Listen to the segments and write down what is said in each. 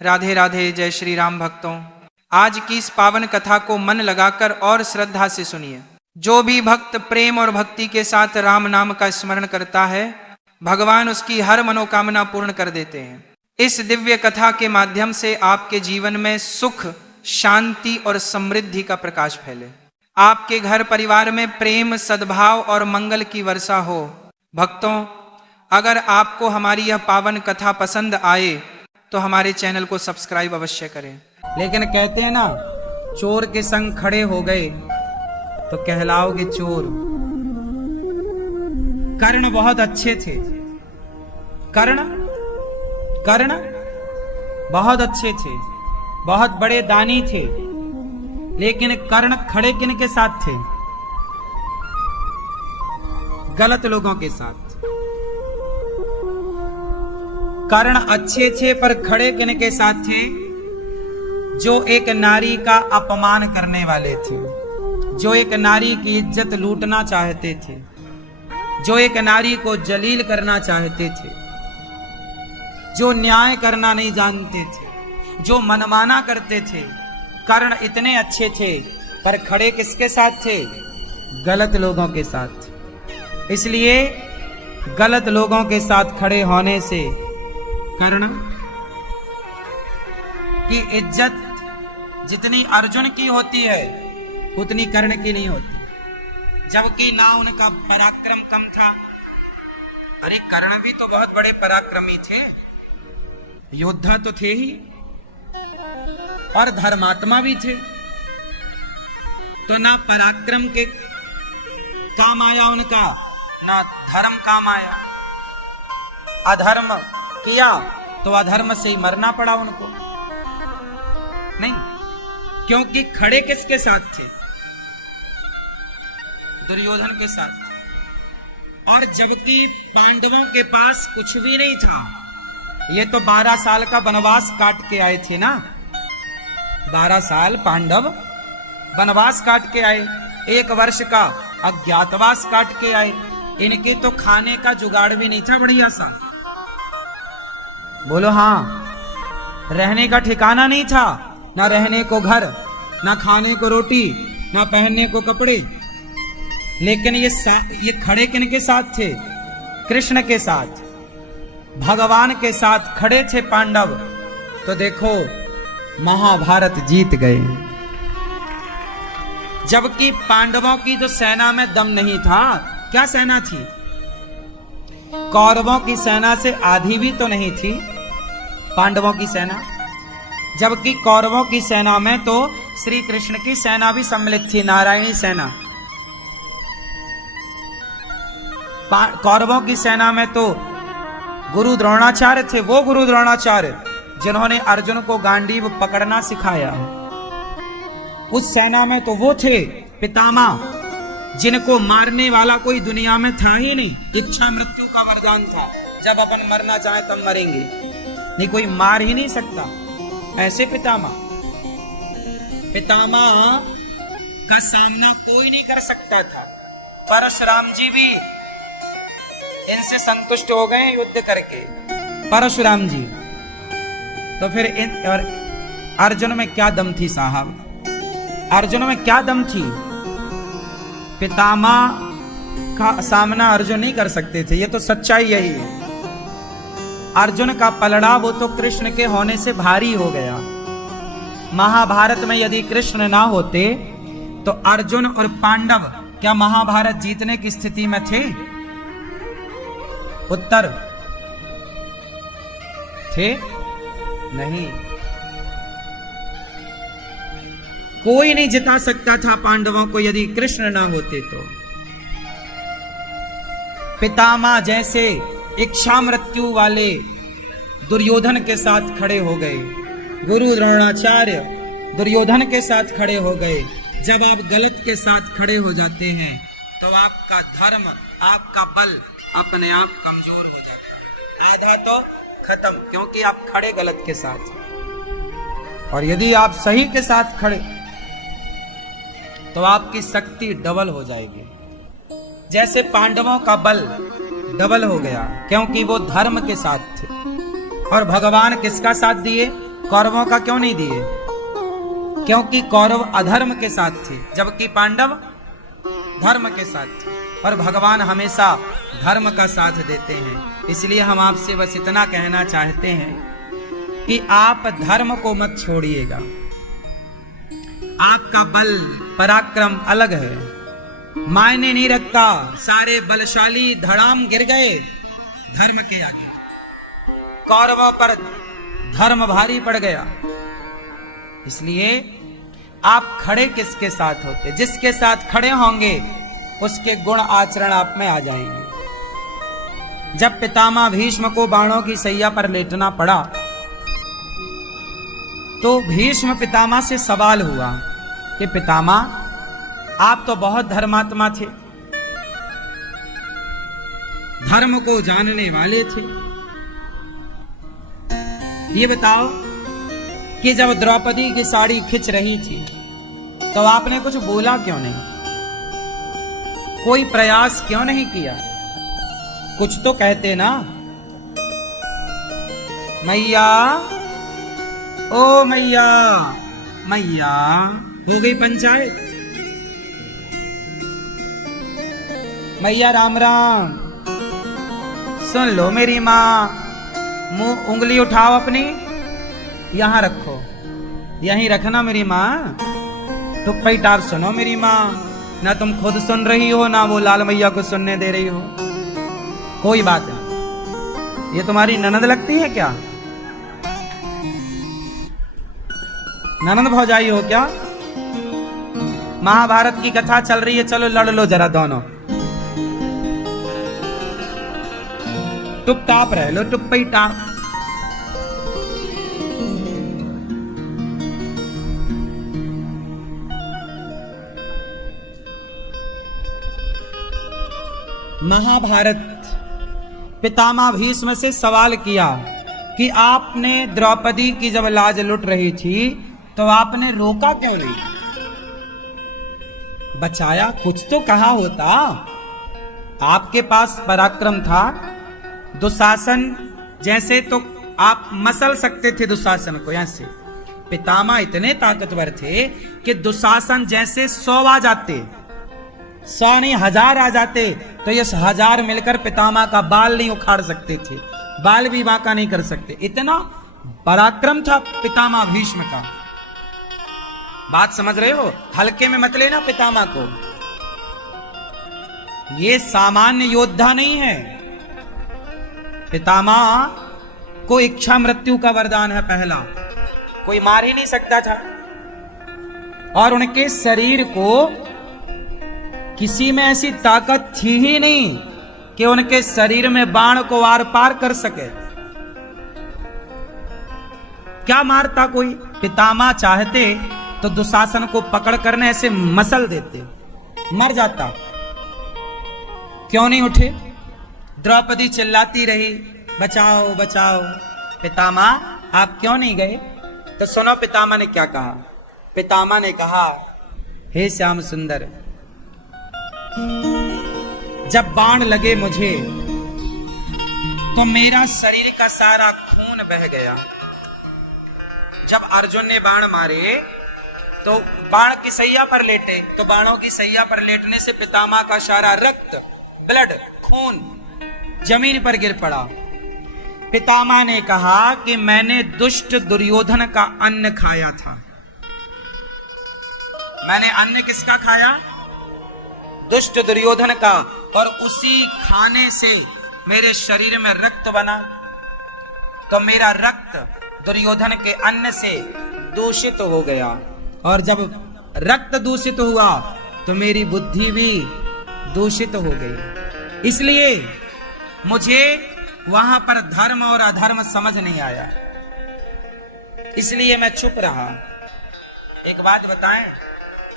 राधे राधे। जय श्री राम भक्तों, आज की इस पावन कथा को मन लगाकर और श्रद्धा से सुनिए। जो भी भक्त प्रेम और भक्ति के साथ राम नाम का स्मरण करता है, भगवान उसकी हर मनोकामना पूर्ण कर देते हैं। इस दिव्य कथा के माध्यम से आपके जीवन में सुख, शांति और समृद्धि का प्रकाश फैले। आपके घर परिवार में प्रेम, सद्भाव और मंगल की वर्षा हो। भक्तों, अगर आपको हमारी यह पावन कथा पसंद आए तो हमारे चैनल को सब्सक्राइब अवश्य करें। लेकिन कहते हैं ना, चोर के संग खड़े हो गए तो कहलाओगे चोर। कर्ण बहुत अच्छे थे, कर्ण बहुत अच्छे थे, बहुत बड़े दानी थे, लेकिन कर्ण खड़े किन के साथ थे? गलत लोगों के साथ। कर्ण अच्छे थे पर खड़े किन के साथ थे? जो एक नारी का अपमान करने वाले थे, जो एक नारी की इज्जत लूटना चाहते थे, जो एक नारी को जलील करना चाहते थे, जो न्याय करना नहीं जानते थे, जो मनमाना करते थे। कर्ण इतने अच्छे थे पर खड़े किसके साथ थे? गलत लोगों के साथ। इसलिए गलत लोगों के साथ खड़े होने से कर्ण की इज्जत जितनी अर्जुन की होती है उतनी कर्ण की नहीं होती, जबकि ना उनका पराक्रम कम था। अरे कर्ण भी तो बहुत बड़े पराक्रमी थे, योद्धा तो थे ही और धर्मात्मा भी थे। तो ना पराक्रम के काम आया उनका, ना धर्म काम आया। अधर्म किया तो अधर्म से ही मरना पड़ा उनको। नहीं, क्योंकि खड़े किसके साथ थे? दुर्योधन के साथ। और जबकि पांडवों के पास कुछ भी नहीं था। ये तो 12 साल का वनवास काट के आए थे ना, 12 साल पांडव वनवास काट के आए, 1 वर्ष का अज्ञातवास काट के आए। इनके तो खाने का जुगाड़ भी नहीं था बढ़िया सा। बोलो हाँ, रहने का ठिकाना नहीं था, ना रहने को घर, ना खाने को रोटी, ना पहनने को कपड़े। लेकिन ये खड़े किन के साथ थे? कृष्ण के साथ, भगवान के साथ खड़े थे पांडव। तो देखो, महाभारत जीत गए। जबकि पांडवों की तो सेना में दम नहीं था। क्या सेना थी? कौरवों की सेना से आधी भी तो नहीं थी पांडवों की सेना। जबकि कौरवों की सेना में तो श्री कृष्ण की सेना भी सम्मिलित थी, नारायणी सेना। कौरवों की सेना में तो गुरु द्रोणाचार्य थे, वो गुरु द्रोणाचार्य जिन्होंने अर्जुन को गांडीव पकड़ना सिखाया। उस सेना में तो वो थे पितामह, जिनको मारने वाला कोई दुनिया में था ही नहीं। इच्छा मृत्यु का वरदान था, जब अपन मरना चाहे तब मरेंगे, नहीं कोई मार ही नहीं सकता। ऐसे पितामह का सामना कोई नहीं कर सकता था। परशुराम जी भी इनसे संतुष्ट हो गए युद्ध करके, परशुराम जी। तो फिर और अर्जुन में क्या दम थी साहब? अर्जुन में क्या दम थी? पितामह का सामना अर्जुन नहीं कर सकते थे, ये तो सच्चाई यही है। अर्जुन का पलड़ा वो तो कृष्ण के होने से भारी हो गया। महाभारत में यदि कृष्ण ना होते तो अर्जुन और पांडव क्या महाभारत जीतने की स्थिति में थे? उत्तर थे नहीं। कोई नहीं जिता सकता था पांडवों को यदि कृष्ण ना होते तो। पितामह जैसे इच्छा मृत्यु वाले दुर्योधन के साथ खड़े हो गए, गुरु द्रोणाचार्य दुर्योधन के साथ खड़े हो गए। जब आप गलत के साथ खड़े हो जाते हैं तो आपका धर्म, आपका बल अपने आप कमजोर हो जाता है, आधा तो खत्म, क्योंकि आप खड़े गलत के साथ। और यदि आप सही के साथ खड़े तो आपकी शक्ति डबल हो जाएगी। जैसे पांडवों का बल डबल हो गया क्योंकि वो धर्म के साथ थे। और भगवान किसका साथ दिए? कौरवों का क्यों नहीं दिए? क्योंकि कौरव अधर्म के साथ थे, जबकि पांडव धर्म के साथ थे। पर भगवान हमेशा धर्म का साथ देते हैं। इसलिए हम आपसे बस इतना कहना चाहते हैं कि आप धर्म को मत छोड़िएगा। आपका बल पराक्रम अलग है, मायने नहीं रखता। सारे बलशाली धड़ाम गिर गए धर्म के आगे। कौरवों पर धर्म भारी पड़ गया। इसलिए आप खड़े किसके साथ होते? जिसके साथ खड़े होंगे उसके गुण आचरण आप में आ जाएंगे। जब पितामह भीष्म को बाणों की सैया पर लेटना पड़ा तो भीष्म पितामह से सवाल हुआ कि पितामह आप तो बहुत धर्मात्मा थे, धर्म को जानने वाले थे। ये बताओ कि जब द्रौपदी की साड़ी खिंच रही थी तो आपने कुछ बोला क्यों नहीं? कोई प्रयास क्यों नहीं किया? कुछ तो कहते ना। मैया, ओ मैया, मैया, हो गई पंचायत। मैया राम राम, सुन लो मेरी माँ। मुंह उंगली उठाओ अपनी, यहां रखो, यहीं रखना मेरी माँ। तो पैटार सुनो मेरी माँ। ना तुम खुद सुन रही हो, ना वो लाल मैया को सुनने दे रही हो। कोई बात नहीं। ये तुम्हारी ननद लगती है क्या? ननद भौजाई हो क्या? महाभारत की कथा चल रही है, चलो लड़ लो जरा दोनों। टुप टाप रह लो, टुप ही टाप। महाभारत पितामह भीष्म से सवाल किया कि आपने द्रौपदी की जब लाज लुट रही थी तो आपने रोका क्यों नहीं? बचाया, कुछ तो कहा होता। आपके पास पराक्रम था। दुशासन जैसे तो आप मसल सकते थे दुशासन को यहां से। पितामह इतने ताकतवर थे कि दुशासन जैसे 100 आ जाते, 100 नहीं 1000 आ जाते तो ये 1000 मिलकर पितामह का बाल नहीं उखाड़ सकते थे, बाल भी बांका नहीं कर सकते। इतना पराक्रम था पितामह भीष्म का। बात समझ रहे हो? हल्के में मत लेना पितामह को। ये सामान्य योद्धा नहीं है। पितामह को इच्छा मृत्यु का वरदान है पहला, कोई मार ही नहीं सकता था। और उनके शरीर को किसी में ऐसी ताकत थी ही नहीं कि उनके शरीर में बाण को आर पार कर सके। क्या मारता कोई? पितामह चाहते तो दुशासन को पकड़ कर ऐसे मसल देते, मर जाता। क्यों नहीं उठे? द्रौपदी चिल्लाती रही, बचाओ बचाओ। पितामह आप क्यों नहीं गए? तो सुनो पितामह ने क्या कहा। पितामह ने कहा, हे श्याम सुंदर, जब बाण लगे मुझे तो मेरा शरीर का सारा खून बह गया। जब अर्जुन ने बाण मारे तो बाण की सैया पर लेटे, तो बाणों की सैया पर लेटने से पितामह का सारा रक्त, ब्लड, खून जमीन पर गिर पड़ा। पितामह ने कहा कि मैंने दुष्ट दुर्योधन का अन्न खाया था। मैंने अन्न किसका खाया? दुष्ट दुर्योधन का। और उसी खाने से मेरे शरीर में रक्त बना, तो मेरा रक्त दुर्योधन के अन्न से दूषित हो गया। और जब रक्त दूषित हुआ तो मेरी बुद्धि भी दूषित हो गई। इसलिए मुझे वहां पर धर्म और अधर्म समझ नहीं आया, इसलिए मैं चुप रहा। एक बात बताएं,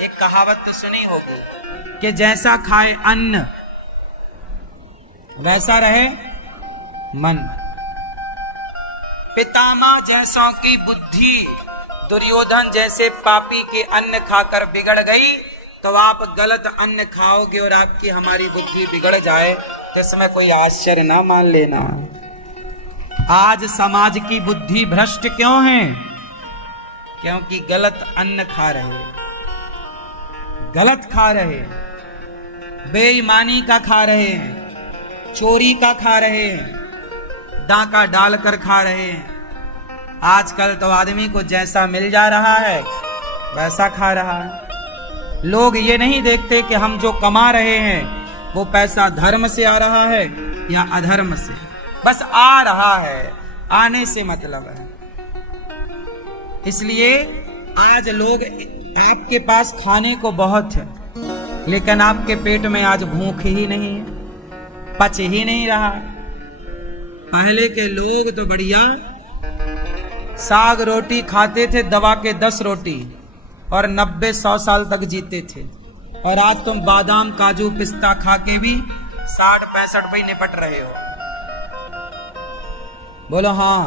एक कहावत तो सुनी होगी कि जैसा खाए अन्न वैसा रहे मन। पितामह जैसों की बुद्धि दुर्योधन जैसे पापी के अन्न खाकर बिगड़ गई, तो आप गलत अन्न खाओगे और आपकी हमारी बुद्धि बिगड़ जाए तो इसमें कोई आश्चर्य ना मान लेना। आज समाज की बुद्धि भ्रष्ट क्यों है? क्योंकि गलत अन्न खा रहे हैं, गलत खा रहे हैं, बेईमानी का खा रहे हैं, चोरी का खा रहे हैं, डाका डालकर खा रहे हैं। आजकल तो आदमी को जैसा मिल जा रहा है वैसा खा रहा है। लोग ये नहीं देखते कि हम जो कमा रहे हैं वो पैसा धर्म से आ रहा है या अधर्म से, बस आ रहा है, आने से मतलब है। इसलिए आज लोग, आपके पास खाने को बहुत है लेकिन आपके पेट में आज भूख ही नहीं है, पच ही नहीं रहा। पहले के लोग तो बढ़िया साग रोटी खाते थे, दवा के 10 रोटी, और 90-100 साल तक जीते थे। और आज तुम बादाम काजू पिस्ता खा के भी 60-65 पे निपट रहे हो। बोलो हाँ,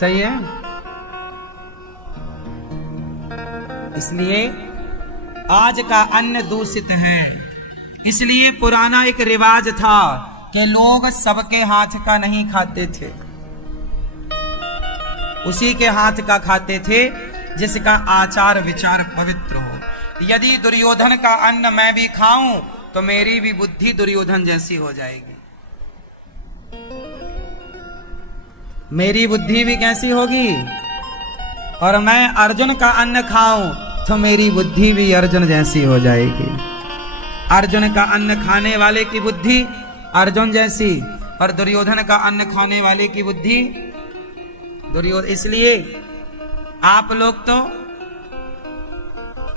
सही है। इसलिए आज का अन्न दूषित है। इसलिए पुराना एक रिवाज था कि लोग सबके हाथ का नहीं खाते थे, उसी के हाथ का खाते थे जिसका आचार विचार पवित्र हो। यदि दुर्योधन का अन्न मैं भी खाऊं तो मेरी भी बुद्धि दुर्योधन जैसी हो जाएगी, मेरी बुद्धि भी कैसी होगी। और मैं अर्जुन का अन्न खाऊं तो मेरी बुद्धि भी अर्जुन जैसी हो जाएगी। अर्जुन का अन्न खाने वाले की बुद्धि अर्जुन जैसी, और दुर्योधन का अन्न खाने वाले की बुद्धि दुर्योधन। इसलिए आप लोग तो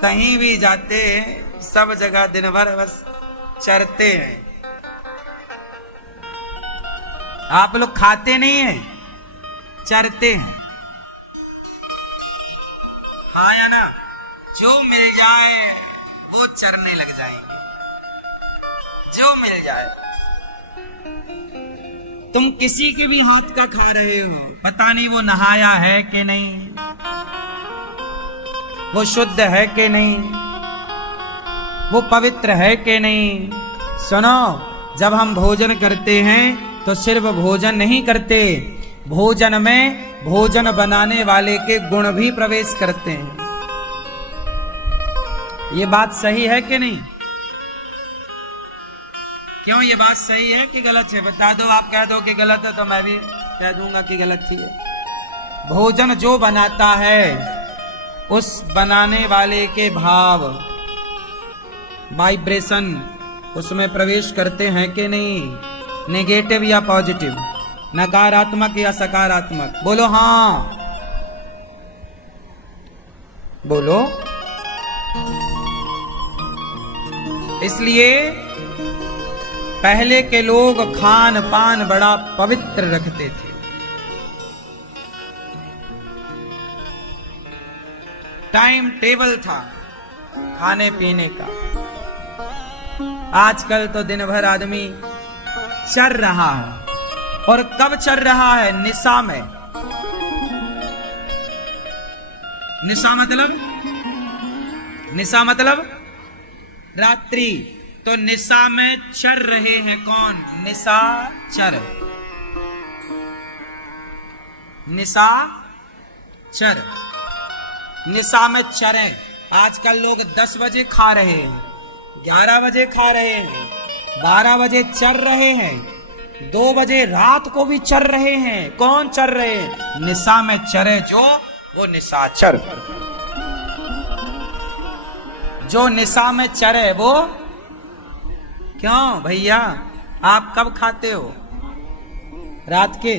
कहीं भी जाते हैं, सब जगह दिन भर बस चरते हैं। आप लोग खाते नहीं हैं, चरते हैं। हाँ या ना? जो मिल जाए वो चरने लग जाएंगे, जो मिल जाए। तुम किसी के भी हाथ का खा रहे हो, पता नहीं वो नहाया है कि नहीं, वो शुद्ध है कि नहीं, वो पवित्र है कि नहीं। सुनो, जब हम भोजन करते हैं तो सिर्फ भोजन नहीं करते, भोजन में भोजन बनाने वाले के गुण भी प्रवेश करते हैं। ये बात सही है कि नहीं? क्यों ये बात सही है कि गलत है? बता दो। आप कह दो कि गलत है तो मैं भी कह दूंगा कि गलत ही है। भोजन जो बनाता है उस बनाने वाले के भाव, वाइब्रेशन उसमें प्रवेश करते हैं कि नहीं, नेगेटिव या पॉजिटिव, नकारात्मक या सकारात्मक। बोलो हाँ, बोलो। इसलिए पहले के लोग खान पान बड़ा पवित्र रखते थे। टाइम टेबल था खाने पीने का। आजकल तो दिन भर आदमी चर रहा है, और कब चर रहा है? निशा में। निशा मतलब, निशा मतलब रात्रि। तो निशा में चर रहे हैं कौन? निशाचर, निशाचर, निशा में चरे। आजकल लोग 10 बजे खा रहे हैं, 11 बजे खा रहे हैं, 12 बजे चर रहे हैं, 2 बजे रात को भी चर रहे हैं। कौन चर रहे हैं? निशा में चरे जो, वो निशाचर। जो निशा में चरे वो। क्यों भैया, आप कब खाते हो? रात के?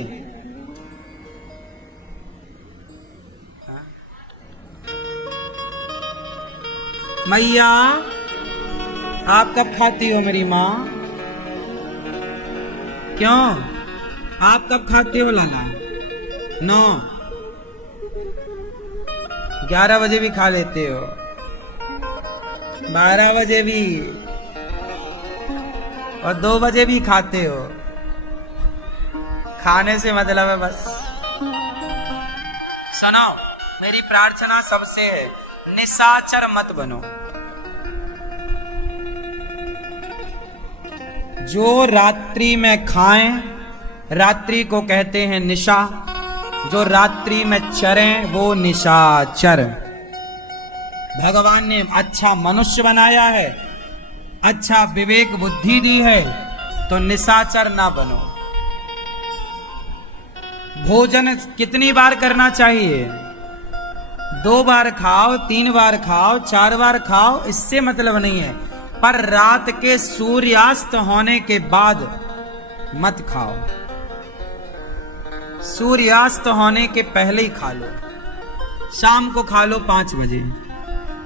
मैया आप कब खाती हो? मेरी माँ। क्यों आप कब खाते हो लाला? 9, 11 बजे भी खा लेते हो, 12 बजे भी, और 2 बजे भी खाते हो। खाने से मतलब है बस। सुनो, मेरी प्रार्थना सबसे है, निशाचर मत बनो। जो रात्रि में खाएं, रात्रि को कहते हैं निशा, जो रात्रि में चरे वो निशाचर। भगवान ने अच्छा मनुष्य बनाया है, अच्छा विवेक बुद्धि दी है, तो निशाचर ना बनो। भोजन कितनी बार करना चाहिए? 2 बार खाओ, 3 बार खाओ, 4 बार खाओ, इससे मतलब नहीं है, पर रात के सूर्यास्त होने के बाद मत खाओ। सूर्यास्त होने के पहले ही खा लो। शाम को खा लो 5 बजे।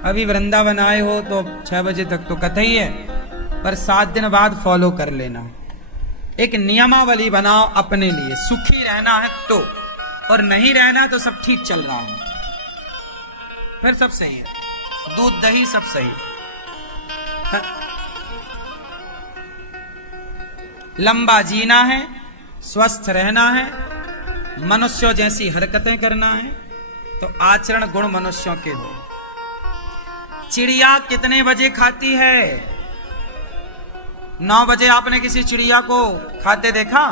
अभी वृंदावन आए हो तो 6 बजे तक तो कतई है, पर 7 दिन बाद फॉलो कर लेना। एक नियमावली बनाओ अपने लिए। सुखी रहना है तो, और नहीं रहना तो सब ठीक चल रहा है, फिर सब सही है, दूध दही सब सही है। लंबा जीना है, स्वस्थ रहना है, मनुष्यों जैसी हरकतें करना है, तो आचरण गुण मनुष्यों के हो। चिड़िया कितने बजे खाती है? 9 बजे आपने किसी चिड़िया को खाते देखा?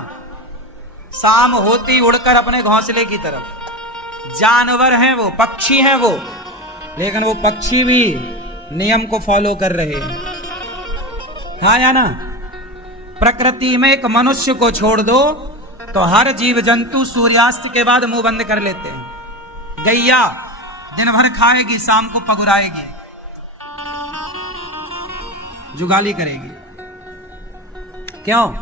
शाम होती उड़कर अपने घोंसले की तरफ। जानवर हैं वो, पक्षी हैं वो, लेकिन वो पक्षी भी नियम को फॉलो कर रहे हैं। हाँ या ना? प्रकृति में एक मनुष्य को छोड़ दो तो हर जीव जंतु सूर्यास्त के बाद मुंह बंद कर लेते हैं। गैया दिन भर खाएगी, शाम को पगुराएगी, जुगाली करेगी। क्यों?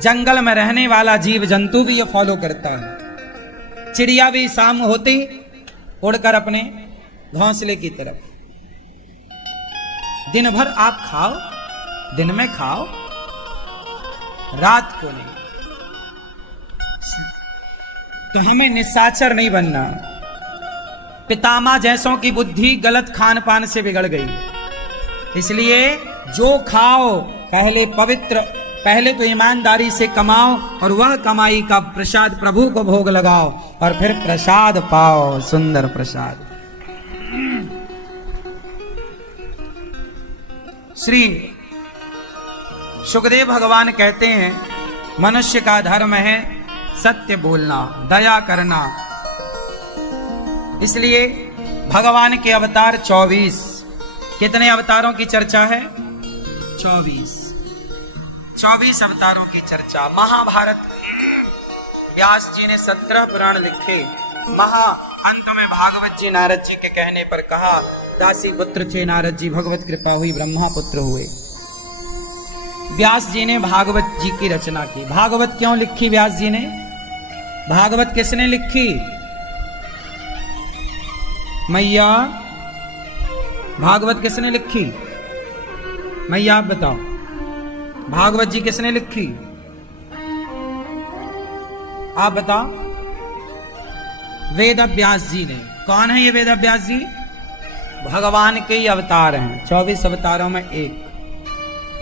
जंगल में रहने वाला जीव जंतु भी ये फॉलो करता है। चिड़िया भी शाम होती उड़कर अपने घोंसले की तरफ। दिन भर आप खाओ, दिन में खाओ, रात को नहीं। तो हमें निशाचर नहीं बनना। पितामह जैसों की बुद्धि गलत खान पान से बिगड़ गई। इसलिए जो खाओ पहले तो ईमानदारी से कमाओ, और वह कमाई का प्रसाद प्रभु को भोग लगाओ, और फिर प्रसाद पाओ, सुंदर प्रसाद। श्री सुखदेव भगवान कहते हैं, मनुष्य का धर्म है सत्य बोलना, दया करना। इसलिए भगवान के अवतार 24। कितने अवतारों की चर्चा है? 24 अवतारों की चर्चा। महाभारत व्यास जी ने 17 पुराण लिखे। अंत में भागवत जी नारद जी के कहने पर कहा, दासी पुत्र थे नारद जी, भगवत कृपा हुई, ब्रह्मा पुत्र हुए। व्यास जी ने भागवत जी की रचना की। भागवत क्यों लिखी व्यास जी ने? भागवत किसने लिखी? मैया, भागवत किसने लिखी? मैया आप बताओ, भागवत जी किसने लिखी? आप बताओ। वेद व्यास जी ने। कौन है ये वेद व्यास जी? भगवान के ही अवतार हैं, 24 अवतारों में एक।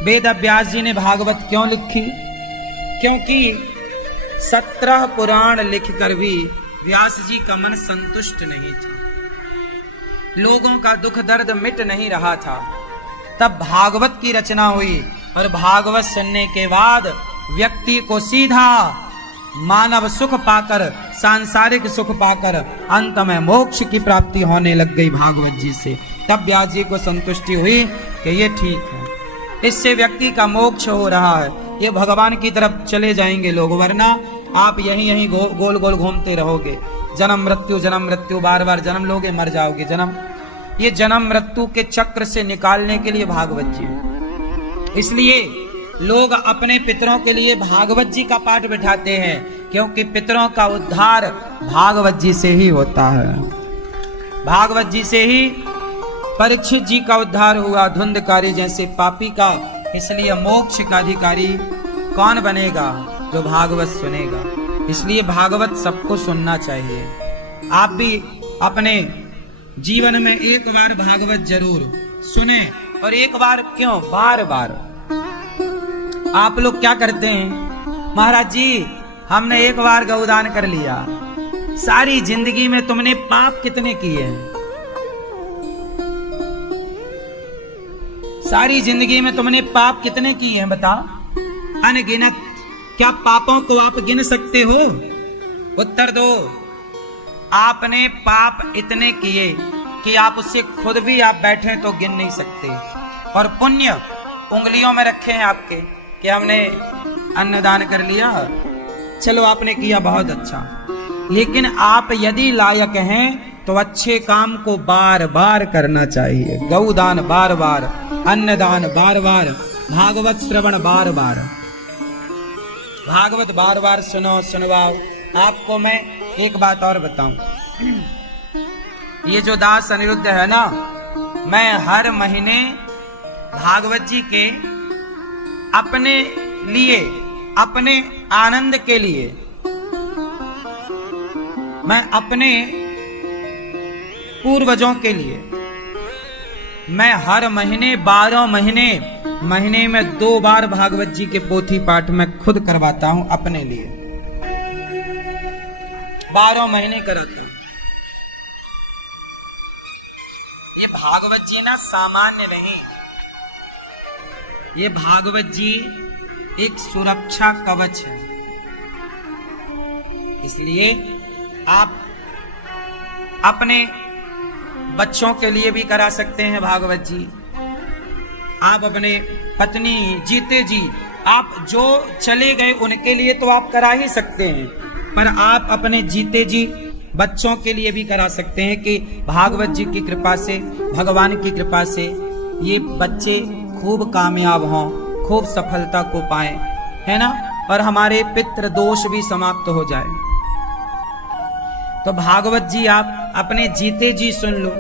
वेद व्यास जी ने भागवत क्यों लिखी? क्योंकि 17 पुराण लिखकर भी व्यास जी का मन संतुष्ट नहीं था, लोगों का दुख दर्द मिट नहीं रहा था। तब भागवत की रचना हुई, और भागवत सुनने के बाद व्यक्ति को सीधा मानव सुख पाकर, सांसारिक सुख पाकर अंत में मोक्ष की प्राप्ति होने लग गई भागवत जी से। तब व्यास जी को संतुष्टि हुई कि ये ठीक है, इससे व्यक्ति का मोक्ष हो रहा है, ये भगवान की तरफ चले जाएंगे लोग, वरना आप यहीं गोल गोल घूमते रहोगे। जन्म मृत्यु बार बार जन्म लोगे, मर जाओगे। ये जन्म मृत्यु के चक्र से निकालने के लिए भागवत जी। इसलिए लोग अपने पितरों के लिए भागवत जी का पाठ बिठाते हैं, क्योंकि पितरों का उद्धार भागवत जी से ही होता है। भागवत जी से ही परीक्षित जी का उद्धार हुआ, धुंधकारी जैसे पापी का। इसलिए मोक्ष का अधिकारी कौन बनेगा? जो भागवत सुनेगा। इसलिए भागवत सबको सुनना चाहिए। आप भी अपने जीवन में एक बार भागवत जरूर सुने, और एक बार क्यों, बार बार। आप लोग क्या करते हैं? महाराज जी, हमने एक बार गौदान कर लिया, सारी जिंदगी में तुमने पाप कितने किए हैं? सारी जिंदगी में तुमने पाप कितने किए हैं बताओ? अनगिनत। क्या पापों को आप गिन सकते हो? उत्तर दो। आपने पाप इतने किए कि आप उससे खुद भी आप बैठे तो गिन नहीं सकते, और पुण्य उंगलियों में रखे हैं आपके कि हमने अन्नदान कर लिया, चलो आपने किया, बहुत अच्छा। लेकिन आप यदि लायक हैं तो अच्छे काम को बार बार करना चाहिए। गौदान बार बार, अन्नदान बार बार, भागवत श्रवण बार बार, भागवत बार बार सुनो, सुनवाओ। आपको मैं एक बात और बताऊं, ये जो दास अनिरुद्ध है ना, मैं हर महीने भागवत जी के अपने लिए, अपने आनंद के लिए, मैं अपने पूर्वजों के लिए, मैं हर महीने 12 महीने में 2 बार भागवत जी के पोथी पाठ मैं खुद करवाता हूं अपने लिए। 12 महीने कराता हूं। ये भागवत जी ना सामान्य नहीं, ये भागवत जी एक सुरक्षा कवच है। इसलिए आप अपने बच्चों के लिए भी करा सकते हैं भागवत जी, आप अपने पत्नी जीते जी, आप जो चले गए उनके लिए तो आप करा ही सकते हैं, पर आप अपने जीते जी बच्चों के लिए भी करा सकते हैं कि भागवत जी की कृपा से, भगवान की कृपा से ये बच्चे खूब कामयाब हों, खूब सफलता को पाएं, है ना, और हमारे पितृ दोष भी समाप्त हो जाए। तो भागवत जी आप अपने जीते जी सुन लो।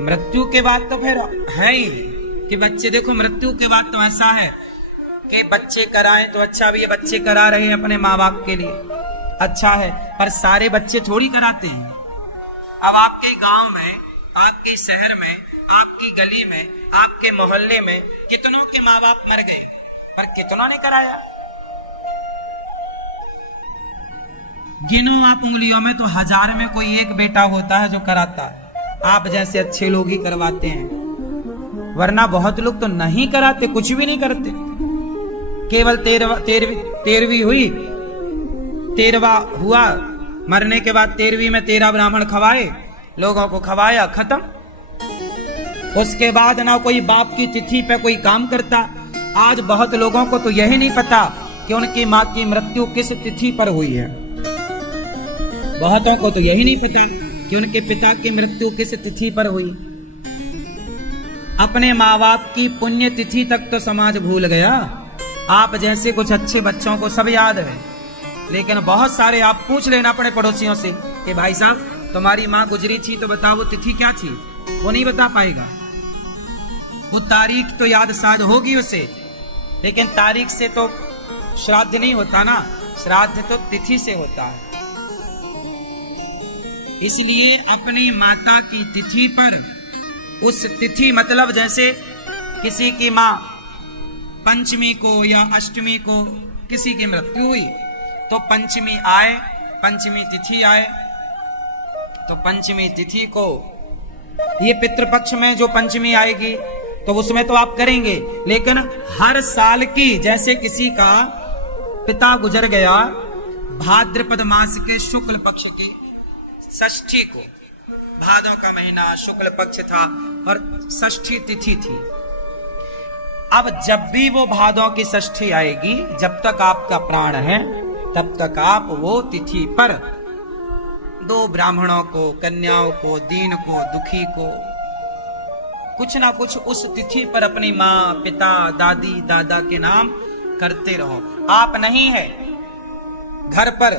मृत्यु के बाद तो फिर है ही कि बच्चे, देखो मृत्यु के बाद तो ऐसा है कि बच्चे कराएं तो अच्छा भी है, बच्चे करा रहे हैं अपने माँ बाप के लिए, अच्छा है, पर सारे बच्चे थोड़ी कराते हैं। अब आपके गांव में, आपके शहर में, आपकी गली में, आपके मोहल्ले में कितनों के माँ बाप मर गए, पर कितनों ने कराया? गिनो आप उंगलियों में, तो 1000 में कोई एक बेटा होता है जो कराता है। आप जैसे अच्छे लोग ही करवाते हैं, वरना बहुत लोग तो नहीं कराते, कुछ भी नहीं करते। केवल 13वीं हुई, 13वां हुआ, मरने के बाद 13वीं में 13 ब्राह्मण खवाए, लोगों को खवाया, खत्म। उसके बाद ना कोई बाप की तिथि पे कोई काम करता। आज बहुत लोगों को तो यही नहीं पता कि उनकी माँ की मृत्यु किस तिथि पर हुई है। बहुतों को तो यही नहीं पता कि उनके पिता की मृत्यु किस तिथि पर हुई। अपने माँ बाप की पुण्य तिथि तक तो समाज भूल गया। आप जैसे कुछ अच्छे बच्चों को सब याद है, लेकिन बहुत सारे आप पूछ लेना अपने पड़ोसियों से कि भाई साहब तुम्हारी माँ गुजरी थी तो बताओ वो तिथि क्या थी, वो नहीं बता पाएगा। वो तारीख तो याद शायद होगी उसे, लेकिन तारीख से तो श्राद्ध नहीं होता ना, श्राद्ध तो तिथि से होता है। इसलिए अपनी माता की तिथि पर, उस तिथि मतलब जैसे किसी की माँ पंचमी को या अष्टमी को किसी की मृत्यु हुई, तो पंचमी आए, पंचमी तिथि आए, तो पंचमी तिथि को, ये पितृपक्ष में जो पंचमी आएगी तो उसमें तो आप करेंगे, लेकिन हर साल की, जैसे किसी का पिता गुजर गया भाद्रपद मास के शुक्ल पक्ष की षष्ठी को, भादों का महीना शुक्ल पक्ष था और षष्ठी तिथि थी। अब जब भी वो भादों की षष्ठी आएगी, जब तक आपका प्राण है तब तक आप वो तिथि पर 2 ब्राह्मणों को, कन्याओं को, दीन को, दुखी को कुछ ना कुछ उस तिथि पर अपनी माँ, पिता, दादी, दादा के नाम करते रहो। आप नहीं है घर पर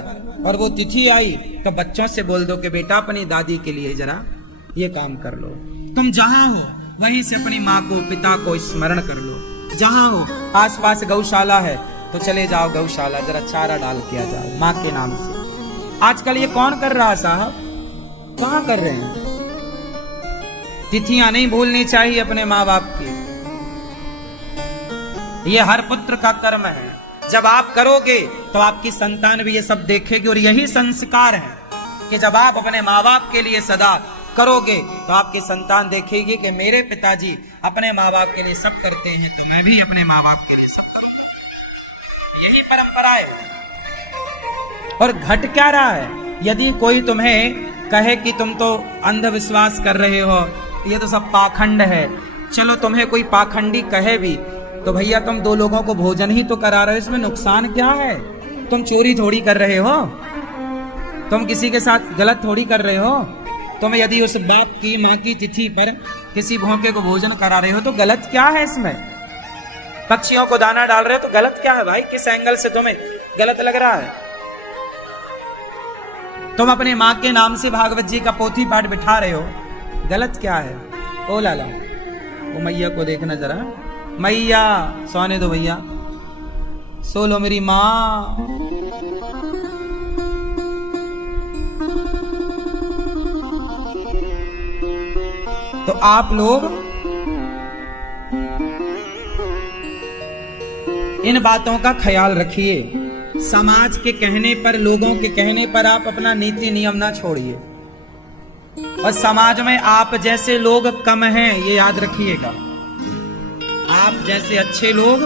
और वो तिथि आई तो बच्चों से बोल दो कि बेटा अपनी दादी के लिए जरा ये काम कर लो। तुम जहां हो वहीं से अपनी माँ को, पिता को स्मरण कर लो। जहां हो, आसपास गौशाला है तो चले जाओ गौशाला, जरा चारा डाल के आ जाओ माँ के नाम से। आजकल ये कौन कर रहा है साहब, कहाँ कर रहे हैं? तिथियां नहीं भूलनी चाहिए अपने माँ बाप की। ये हर पुत्र का कर्म है। जब आप करोगे तो आपकी संतान भी ये सब देखेगी, और यही संस्कार है कि जब आप अपने माँ बाप के लिए सदा करोगे तो आपकी संतान देखेगी कि मेरे पिताजी अपने माँ बाप के लिए सब करते हैं, तो मैं भी अपने माँ बाप के लिए सब करूंगा। यही परंपरा है। और घट क्या रहा है? यदि कोई तुम्हें कहे कि तुम तो अंधविश्वास कर रहे हो, ये तो सब पाखंड है, चलो तुम्हें कोई पाखंडी कहे भी तो भैया तुम दो लोगों को भोजन ही तो करा रहे हो, इसमें नुकसान क्या है? तुम चोरी थोड़ी कर रहे हो, तुम किसी के साथ गलत थोड़ी कर रहे हो। तुम यदि उस बाप की माँ की तिथि पर किसी भूखे को भोजन करा रहे हो तो गलत क्या है इसमें? पक्षियों को दाना डाल रहे हो तो गलत क्या है भाई? किस एंगल से तुम्हें गलत लग रहा है? तुम अपने माँ के नाम से भागवत जी का पोथी पाठ बिठा रहे हो, गलत क्या है? ओ लाला, वो मैया को देखना जरा, मैया सोने दो भैया, सो लो मेरी माँ। तो आप लोग इन बातों का ख्याल रखिए। समाज के कहने पर, लोगों के कहने पर आप अपना नीति नियम ना छोड़िए। और समाज में आप जैसे लोग कम हैं, ये याद रखिएगा। आप जैसे अच्छे लोग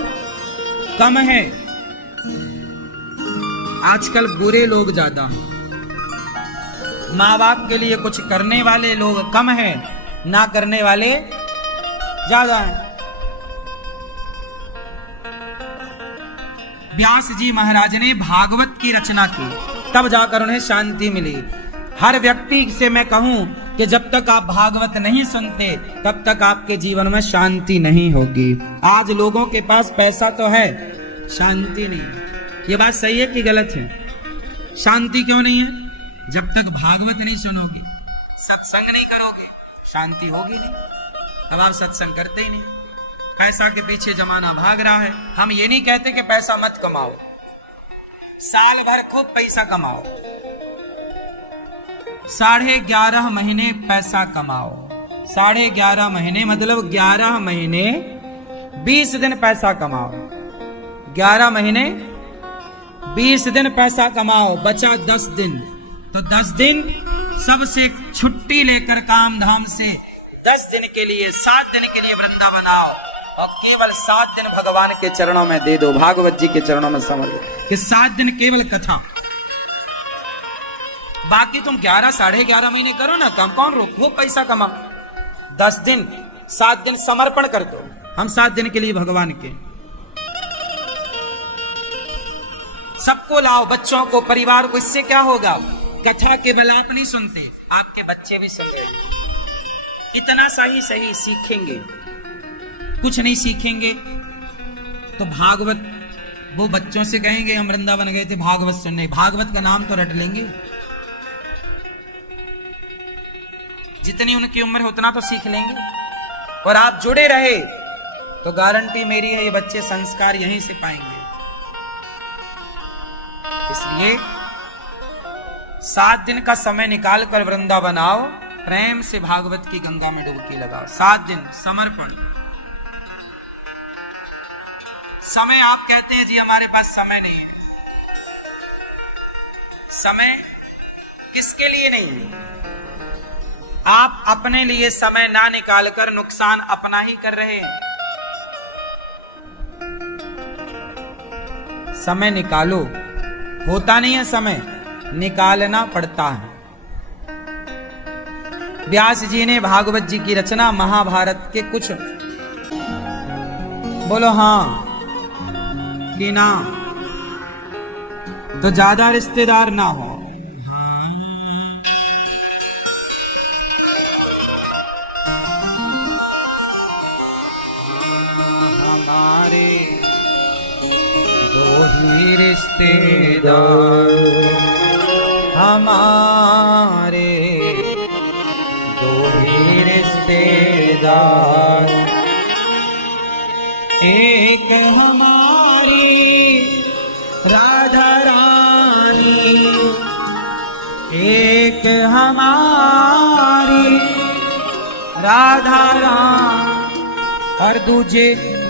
कम हैं, आजकल बुरे लोग ज्यादा हैं। माँ बाप के लिए कुछ करने वाले लोग कम हैं, ना करने वाले ज्यादा हैं। व्यास जी महाराज ने भागवत की रचना की, तब जाकर उन्हें शांति मिली। हर व्यक्ति से मैं कहूं कि जब तक आप भागवत नहीं सुनते तब तक आपके जीवन में शांति नहीं होगी। आज लोगों के पास पैसा तो है, शांति नहीं। ये बात सही है कि गलत है? शांति क्यों नहीं है? जब तक भागवत नहीं सुनोगे, सत्संग नहीं करोगे, शांति होगी नहीं। अब आप सत्संग करते ही नहीं, पैसा के पीछे जमाना भाग रहा है। हम ये नहीं कहते कि पैसा मत कमाओ, साल भर खूब पैसा कमाओ, 11.5 महीने पैसा कमाओ। 11.5 महीने मतलब 11 महीने 20 दिन पैसा कमाओ। 11 महीने 20 दिन पैसा कमाओ, बचा 10 दिन। तो 10 दिन सबसे छुट्टी लेकर काम धाम से 10 दिन के लिए, 7 दिन के लिए वृंदावन आओ और केवल 7 दिन भगवान के चरणों में दे दो, भागवत जी के चरणों में समझ लो कि 7 दिन केवल कथा। बाकी तुम 11 साढ़े 11 महीने करो ना काम, कौन रोको? पैसा कमाओ। 10 दिन 7 दिन समर्पण कर दो, हम 7 दिन के लिए भगवान के। सबको लाओ, बच्चों को, परिवार को। इससे क्या होगा? कथा केवल आप नहीं सुनते, आपके बच्चे भी सुनेंगे। इतना सा ही सही सीखेंगे, कुछ नहीं सीखेंगे तो भागवत, वो बच्चों से कहेंगे हम वृंदावन गए थे भागवत सुनने, भागवत का नाम तो रट लेंगे। जितनी उनकी उम्र है उतना तो सीख लेंगे। और आप जुड़े रहे तो गारंटी मेरी है ये बच्चे संस्कार यहीं से पाएंगे। इसलिए 7 दिन का समय निकाल कर वृंदावन आओ, प्रेम से भागवत की गंगा में डुबकी लगाओ। 7 दिन समर्पण। समय आप कहते हैं जी हमारे पास समय नहीं है। समय किसके लिए नहीं? आप अपने लिए समय ना निकालकर नुकसान अपना ही कर रहे हैं। समय निकालो, होता नहीं है समय, निकालना पड़ता है। व्यास जी ने भागवत जी की रचना महाभारत के कुछ, बोलो हाँ कि ना, तो ज्यादा रिश्तेदार ना हो। हमारे दो ही रिश्तेदार, हमारे दो ही रिश्तेदार, एक हमारी राधा रानी, एक हमारी राधा रानी, और दूजे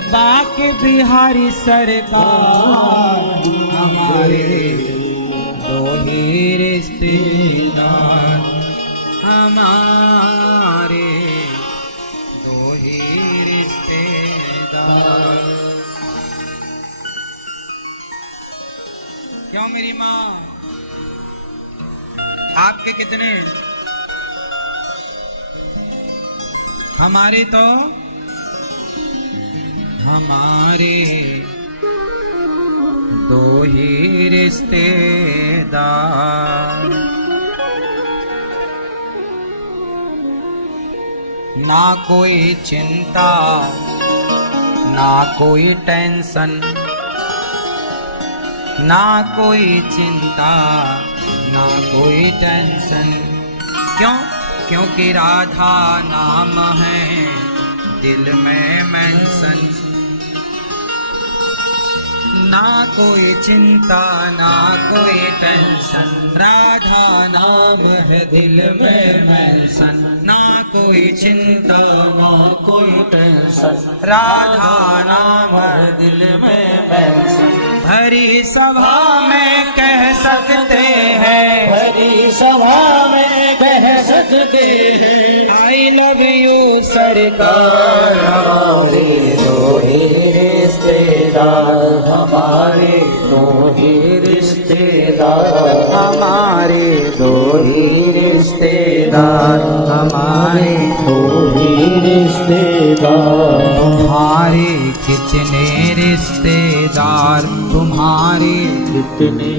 बाकी बिहारी सरकार। हमारे दो ही रिश्तेदार, हमारे दो ही रिश्तेदार। क्यों मेरी माँ? आपके कितने? हमारे तो हमारे दो ही रिश्तेदार, ना कोई चिंता ना कोई टेंशन, ना कोई चिंता ना कोई टेंशन। क्यों? क्योंकि राधा नाम है दिल में मेंशन। ना कोई चिंता ना कोई टेंशन, राधा नाम है दिल में मेंशन। ना कोई चिंता ना कोई टेंशन, राधा नाम है दिल में मेंशन। भरी सभा में कह सकते हैं, भरी सभा में कह सकते हैं, आई लव यू सरकार। हमारे दो ही रिश्तेदार, हमारे दो ही रिश्तेदार, हमारे दो ही रिश्तेदार, हमारे दो ही रिश्तेदार। तुम्हारे कितने रिश्तेदार, तुम्हारे कितने?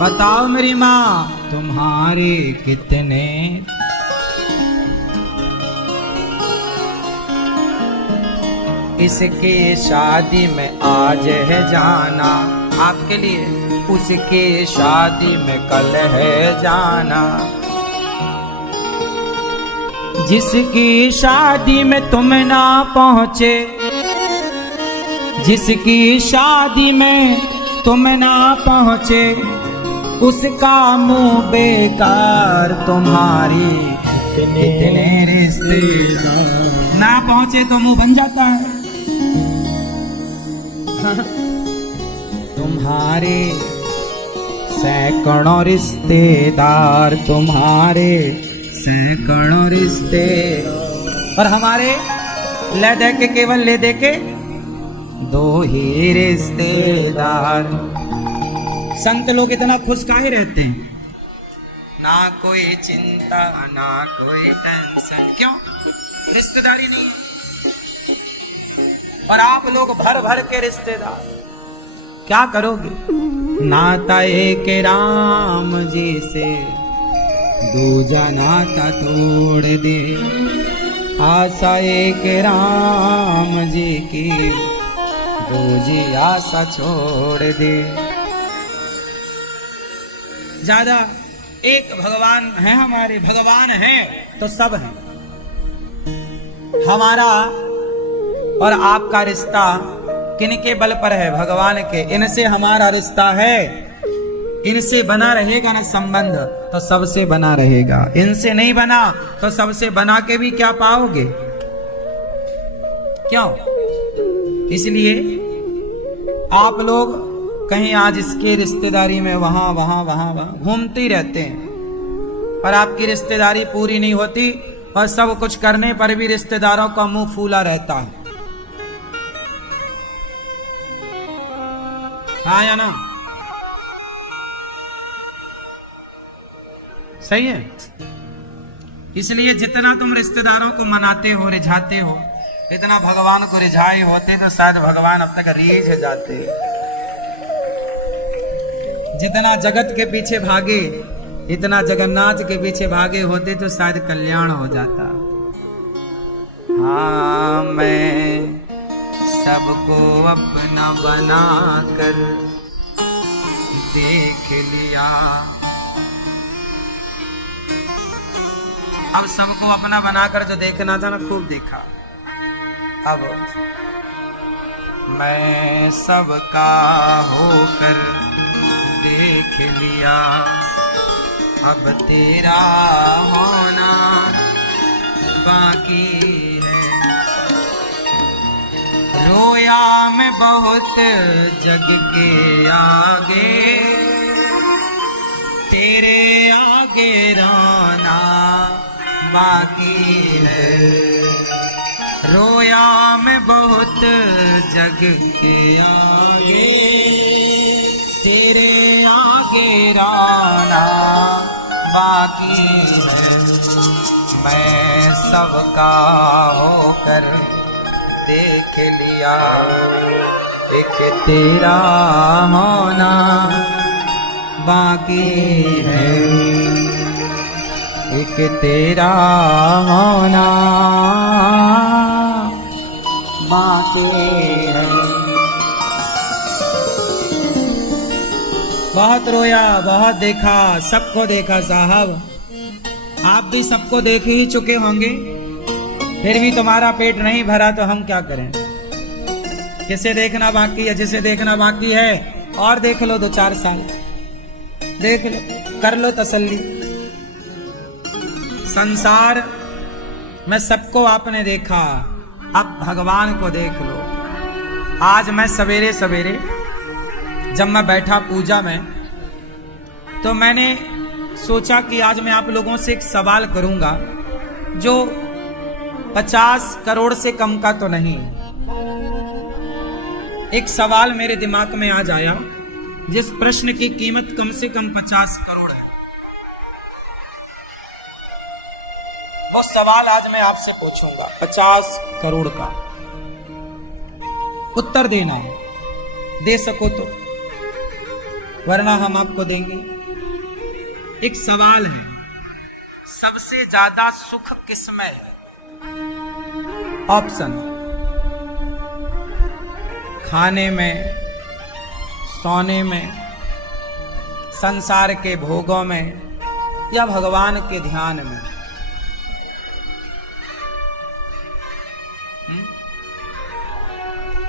बताओ मेरी माँ, तुम्हारे कितने? इसके शादी में आज है जाना, आपके लिए। उसके शादी में कल है जाना। जिसकी शादी में तुम ना पहुँचे, जिसकी शादी में तुम ना पहुँचे, उसका मुंह बेकार। तुम्हारी कितने रिश्तेदार, ना पहुँचे तो मुंह बन जाता है। तुम्हारे सैकड़ों रिश्तेदार, तुम्हारे सैकड़ों रिश्ते, और हमारे ले दे के, केवल ले दे के दो ही रिश्तेदार। संत लोग इतना खुश काहे रहते हैं? ना कोई चिंता ना कोई टेंशन। क्यों? रिश्तेदारी नहीं है। और आप लोग भर भर के रिश्तेदार, क्या करोगे? नाता एक राम जी से दूजा नाता तोड़ दे, आशा एक राम जी की दूजी आशा छोड़ दे। ज्यादा एक भगवान है, हमारे भगवान हैं तो सब हैं। हमारा और आपका रिश्ता किनके बल पर है? भगवान के। इनसे हमारा रिश्ता है, इनसे बना रहेगा ना संबंध तो सबसे बना रहेगा। इनसे नहीं बना तो सबसे बना के भी क्या पाओगे? क्यों? इसलिए आप लोग कहीं आज इसके रिश्तेदारी में वहां वहां वहां वहां घूमते ही रहते हैं, और आपकी रिश्तेदारी पूरी नहीं होती, और सब कुछ करने पर भी रिश्तेदारों का मुंह फूला रहता है। हाँ या ना? सही है। इसलिए जितना तुम रिश्तेदारों को मनाते हो, रिझाते हो, इतना भगवान को रिझाए होते तो शायद भगवान अब तक रीझ जाते। जितना जगत के पीछे भागे, इतना जगन्नाथ के पीछे भागे होते तो शायद कल्याण हो जाता। हाँ, मैं सबको अपना बना कर देख लिया। अब सबको अपना बनाकर जो देखना था ना, खूब देखा। अब मैं सबका होकर देख लिया, अब तेरा होना बाकी है। रोया मैं बहुत जग के आगे, तेरे आगे रोना बाकी है। रोया मैं बहुत जग के आगे, तेरे आगे रोना बाकी है, मैं सबका होकर देख लिया, एक तेरा होना बाकी है, एक तेरा होना बाकी है। बहुत रोया, बहुत देखा, सबको देखा साहब, आप भी सबको देख ही चुके होंगे, फिर भी तुम्हारा पेट नहीं भरा तो हम क्या करें। किसे देखना बाकी है? जिसे देखना बाकी है और देख लो 2-4 साल, देख लो, कर लो तसल्ली। संसार में सबको आपने देखा, अब भगवान को देख लो। आज मैं सवेरे सवेरे जब मैं बैठा पूजा में, तो मैंने सोचा कि आज मैं आप लोगों से एक सवाल करूंगा जो 50 करोड़ से कम का तो नहीं। एक सवाल मेरे दिमाग में आज आया जिस प्रश्न की कीमत कम से कम 50 करोड़ है। वो सवाल आज मैं आपसे पूछूंगा 50 करोड़ का, उत्तर देना है, दे सको तो, वरना हम आपको देंगे। एक सवाल है, सबसे ज्यादा सुख किसमें है? ऑप्शन, खाने में, सोने में, संसार के भोगों में, या भगवान के ध्यान में।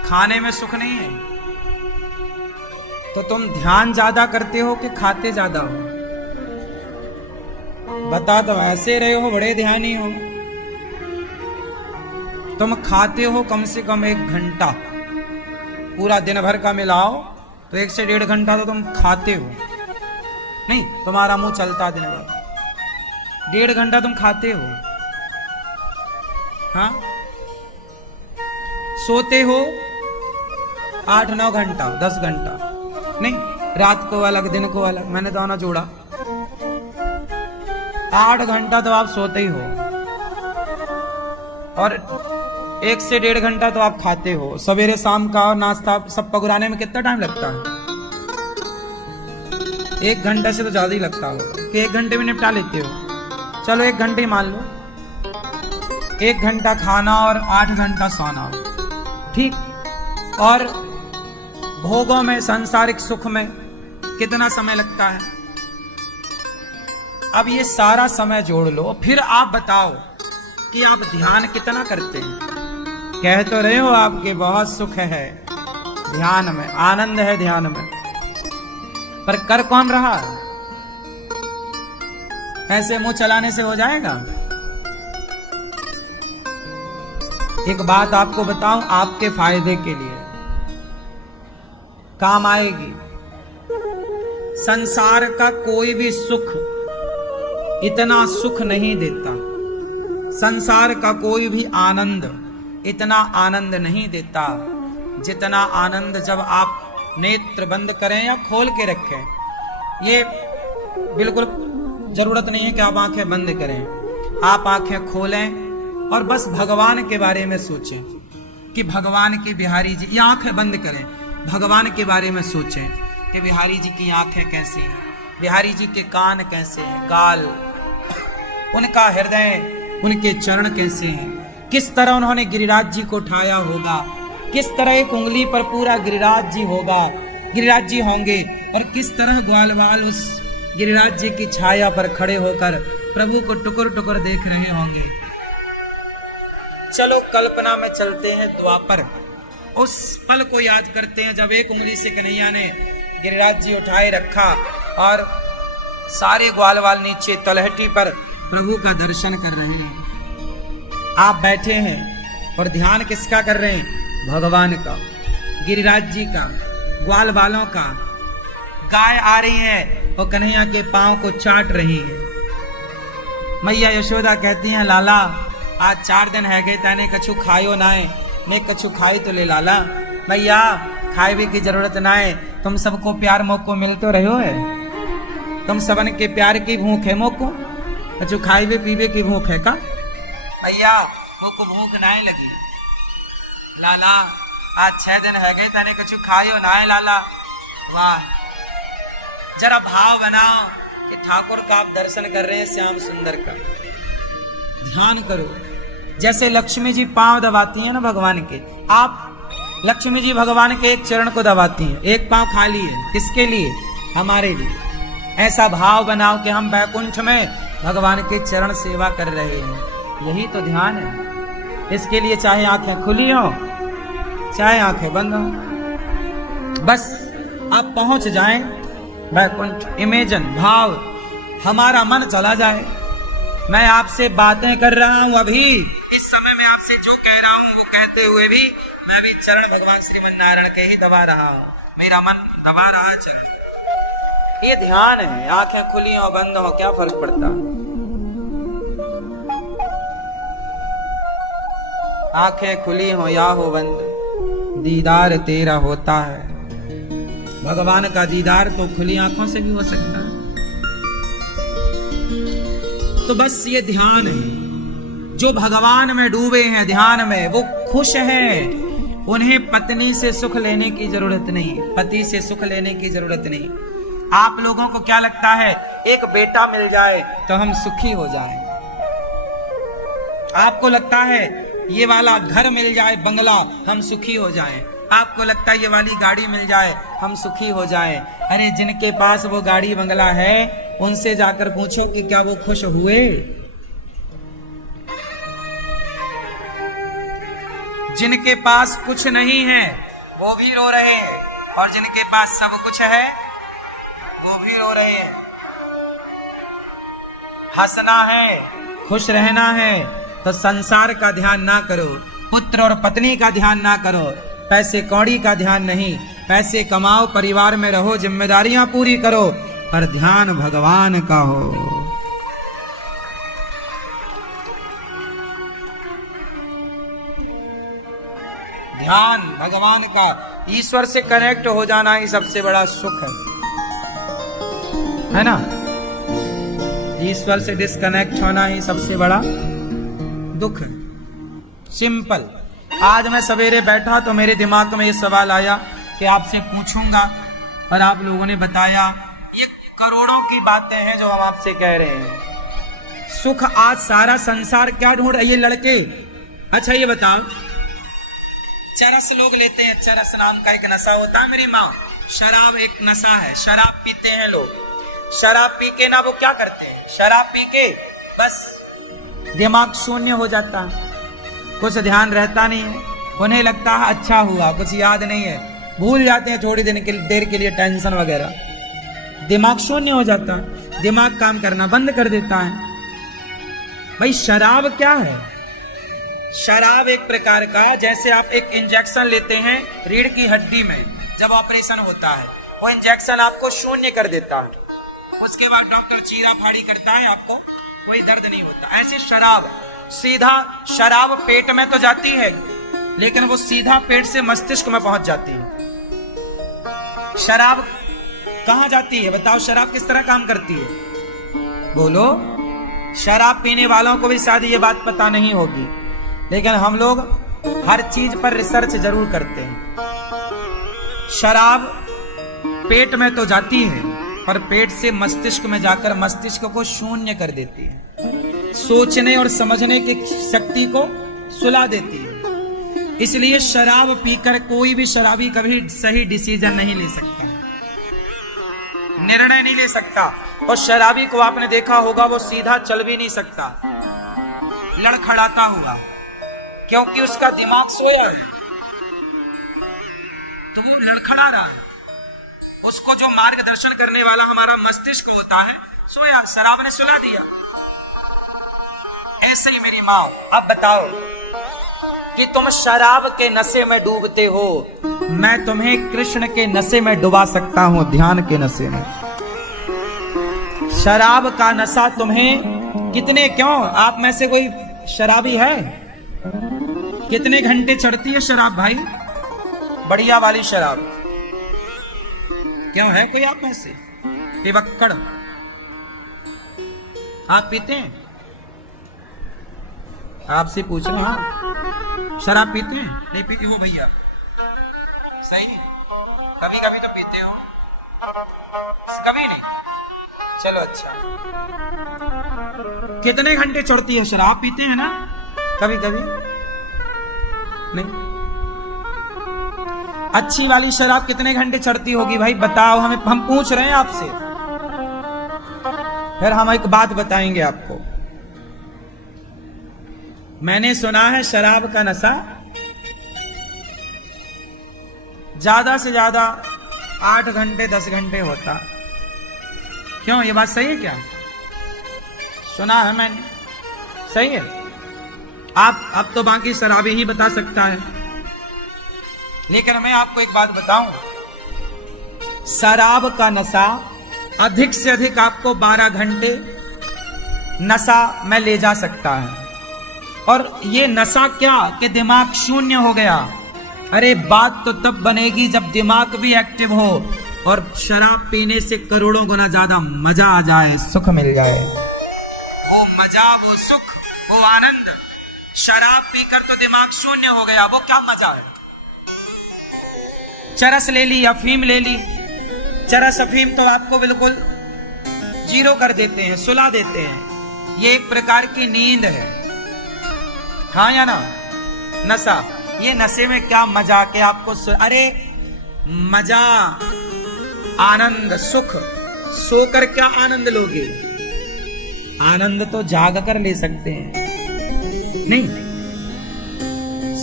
खाने में सुख नहीं है तो तुम ध्यान ज्यादा करते हो कि खाते ज्यादा हो? बता तो ऐसे रहे हो, बड़े ध्यानी हो। तुम खाते हो कम से कम 1 घंटा, पूरा दिन भर का मिलाओ तो 1 से 1.5 घंटा तो तुम खाते हो। नहीं, तुम्हारा मुंह चलता दिन भर, 1.5 घंटा तुम खाते हो। हाँ, सोते हो 8-9 घंटा, 10 घंटा, नहीं, रात को अलग दिन को अलग, मैंने दोनों जोड़ा। 8 घंटा तो आप सोते ही हो और 1 से 1.5 घंटा तो आप खाते हो। सवेरे शाम का नाश्ता सब पकुराने में कितना टाइम लगता है? 1 घंटे से तो ज्यादा ही लगता होगा कि 1 घंटे में निपटा लेते हो। चलो 1 घंटे ही मान लो, 1 घंटा खाना और 8 घंटा सोना, ठीक। और भोगों में, सांसारिक सुख में कितना समय लगता है? अब ये सारा समय जोड़ लो, फिर आप बताओ कि आप ध्यान कितना करते हैं। कह तो रहे हो आपके बहुत सुख है ध्यान में, आनंद है ध्यान में, पर कर कौन रहा है? ऐसे मुंह चलाने से हो जाएगा? एक बात आपको बताऊं, आपके फायदे के लिए काम आएगी। संसार का कोई भी सुख इतना सुख नहीं देता, संसार का कोई भी आनंद इतना आनंद नहीं देता जितना आनंद जब आप नेत्र बंद करें या खोल के रखें। ये बिल्कुल जरूरत नहीं है कि आप आंखें बंद करें, आप आंखें खोलें और बस भगवान के बारे में सोचें कि भगवान की बिहारी जी, ये आंखें बंद करें, भगवान के बारे में सोचें कि बिहारी जी की आंखें कैसी हैं, बिहारी जी के कान कैसे हैं, गाल, उनका हृदय, उनके चरण कैसे हैं, किस तरह उन्होंने गिरिराज जी को उठाया होगा, किस तरह एक उंगली पर पूरा गिरिराज जी होगा, गिरिराज जी होंगे, और किस तरह ग्वालवाल उस गिरिराज जी की छाया पर खड़े होकर प्रभु को टुकुर टुकुर देख रहे होंगे। चलो कल्पना में चलते हैं द्वापर, उस पल को याद करते हैं जब एक उंगली से कन्हैया ने गिरिराज जी उठाए रखा और सारे ग्वालवाल नीचे तलहटी पर प्रभु का दर्शन कर रहे हैं। आप बैठे हैं और ध्यान किसका कर रहे हैं? भगवान का, गिरिराज जी का, ग्वालवालों का। गाय आ रही है और कन्हैया के पांव को चाट रही है। मैया यशोदा कहती हैं, लाला आज 4 दिन है गए ताने कछु खायो नाए, ने कछु खाई तो ले लाला। मैया खाए भी की जरूरत ना है, तुम सबको प्यार मौको मिलते रहो है। तुम सबन के प्यार की भूख है मोको, कछु खाइबे पीबे की भूख है का? भैया मोको भूख नहीं लगी लाला, आज 6 दिन है गए तने कछु खायो ना है लाला। वाह, जरा भाव बनाओ कि ठाकुर का आप दर्शन कर रहे हैं, श्याम सुंदर का ध्यान करो। जैसे लक्ष्मी जी पांव दबाती हैं ना भगवान के, आप लक्ष्मी जी भगवान के एक चरण को दबाती हैं, एक पांव खाली है, किसके लिए? हमारे लिए। ऐसा भाव बनाओ कि हम वैकुंठ में भगवान के चरण सेवा कर रहे हैं, यही तो ध्यान है। इसके लिए चाहे आंखें खुली हो चाहे आंखें बंद हो, बस आप पहुंच जाएं वैकुंठ। इमेजन भाव, हमारा मन चला जाए। मैं आपसे बातें कर रहा हूं अभी, इस समय में आपसे जो कह रहा हूं वो कहते हुए भी मैं भी चरण भगवान श्रीमन नारायण के ही दबा रहा हूं, मेरा मन दबा रहा है चरण। ये ध्यान है, आंखें खुली हो बंद हो क्या फर्क पड़ता? आंखें खुली हो या हो बंद, दीदार तेरा होता है। भगवान का दीदार तो खुली आंखों से भी हो सकता है। तो बस ये ध्यान है, जो भगवान में डूबे हैं ध्यान में, वो खुश हैं। उन्हें पत्नी से सुख लेने की जरूरत नहीं, पति से सुख लेने की जरूरत नहीं। आप लोगों को क्या लगता है, एक बेटा मिल जाए तो हम सुखी हो जाएं? आपको लगता है ये वाला घर मिल जाए, बंगला, हम सुखी हो जाएं? आपको लगता है ये वाली गाड़ी मिल जाए हम सुखी हो जाएं? अरे जिनके पास वो गाड़ी बंगला है उनसे जाकर पूछो कि क्या वो खुश हुए? जिनके पास कुछ नहीं है वो भी रो रहे हैं, और जिनके पास सब कुछ है वो भी रो रहे हैं। हंसना है, खुश रहना है तो संसार का ध्यान ना करो, पुत्र और पत्नी का ध्यान ना करो, पैसे कौड़ी का ध्यान नहीं। पैसे कमाओ, परिवार में रहो, जिम्मेदारियां पूरी करो, पर ध्यान भगवान का हो। ध्यान भगवान का, ईश्वर से कनेक्ट हो जाना ही सबसे बड़ा सुख है ना? ईश्वर से डिस्कनेक्ट होना ही सबसे बड़ा दुख है। सिंपल। आज मैं सवेरे बैठा तो मेरे दिमाग में ये सवाल आया कि आपसे पूछूंगा, और आप लोगों ने बताया। ये करोड़ों की बातें हैं जो हम आपसे कह रहे हैं। सुख आज सारा संसार क्या ढूंढ रहा है? ये लड़के, अच्छा ये बताओ, चरस लोग लेते हैं, चरस नाम का एक नशा होता है मेरी माँ। शराब एक नशा है, शराब पीते हैं लोग। शराब पी के ना वो क्या करते हैं, शराब पी के बस दिमाग शून्य हो जाता है, कुछ ध्यान रहता नहीं है, उन्हें लगता है अच्छा हुआ, कुछ याद नहीं है, भूल जाते हैं थोड़ी देर के लिए टेंशन वगैरह, दिमाग शून्य हो जाता है, दिमाग काम करना बंद कर देता है। भाई शराब क्या है? शराब एक प्रकार का, जैसे आप एक इंजेक्शन लेते हैं रीढ़ की हड्डी में जब ऑपरेशन होता है, वो इंजेक्शन आपको शून्य कर देता है, उसके बाद डॉक्टर चीरा फाड़ी करता है, आपको कोई दर्द नहीं होता। ऐसे शराब, सीधा शराब पेट में तो जाती है लेकिन वो सीधा पेट से मस्तिष्क में पहुंच जाती है। शराब कहां जाती है बताओ? शराब किस तरह काम करती है बोलो? शराब पीने वालों को भी शायद ये बात पता नहीं होगी, लेकिन हम लोग हर चीज पर रिसर्च जरूर करते हैं। शराब पेट में तो जाती है पर पेट से मस्तिष्क में जाकर मस्तिष्क को शून्य कर देती है, सोचने और समझने की शक्ति को सुला देती है। इसलिए शराब पीकर कोई भी शराबी कभी सही डिसीजन नहीं ले सकता, निर्णय नहीं ले सकता। और शराबी को आपने देखा होगा, वो सीधा चल भी नहीं सकता, लड़खड़ाता हुआ, क्योंकि उसका दिमाग सोया है, तो वो लड़खड़ा रहा है। उसको जो मार्गदर्शन करने वाला हमारा मस्तिष्क होता है सोया, शराब ने सुला दिया। ऐसे ही मेरी माँ, अब बताओ कि तुम शराब के नशे में डूबते हो, मैं तुम्हें कृष्ण के नशे में डुबा सकता हूं, ध्यान के नशे में। शराब का नशा तुम्हें कितने, क्यों आप में से कोई शराबी है? कितने घंटे चढ़ती है शराब भाई? बढ़िया वाली शराब, क्यों है कोई आप में से? पिवक्कड़ आप पीते हैं? आपसे पूछ रहे हैं। हाँ, शराब पीते हैं? नहीं पीते हो भैया? सही, कभी कभी तो पीते हो, कभी नहीं। चलो अच्छा। कितने घंटे चढ़ती है शराब? पीते हैं ना कभी कभी? नहीं। अच्छी वाली शराब कितने घंटे चढ़ती होगी भाई बताओ हमें, हम पूछ रहे हैं आपसे। फिर हम एक बात बताएंगे आपको। मैंने सुना है शराब का नशा ज्यादा से ज्यादा 8 घंटे 10 घंटे होता। क्यों, ये बात सही है क्या? सुना है मैंने, सही है? आप अब तो बाकी शराबी ही बता सकता है, लेकिन मैं आपको एक बात बताऊं, शराब का नशा अधिक से अधिक आपको 12 घंटे नशा में ले जा सकता है। और ये नशा क्या कि दिमाग शून्य हो गया। अरे बात तो तब बनेगी जब दिमाग भी एक्टिव हो और शराब पीने से करोड़ों गुना ज्यादा मजा आ जाए, सुख मिल जाए। वो मजा, वो सुख, वो आनंद। शराब पीकर तो दिमाग शून्य हो गया, वो क्या मजा है? चरस ले ली, अफीम ले ली, चरस अफीम तो आपको बिल्कुल जीरो कर देते हैं, सुला देते हैं। ये एक प्रकार की नींद है, हाँ या ना? नशा, ये नशे में क्या मजा के आपको अरे मजा, आनंद, सुख, सोकर क्या आनंद लोगे? आनंद तो जाग कर ले सकते हैं, नहीं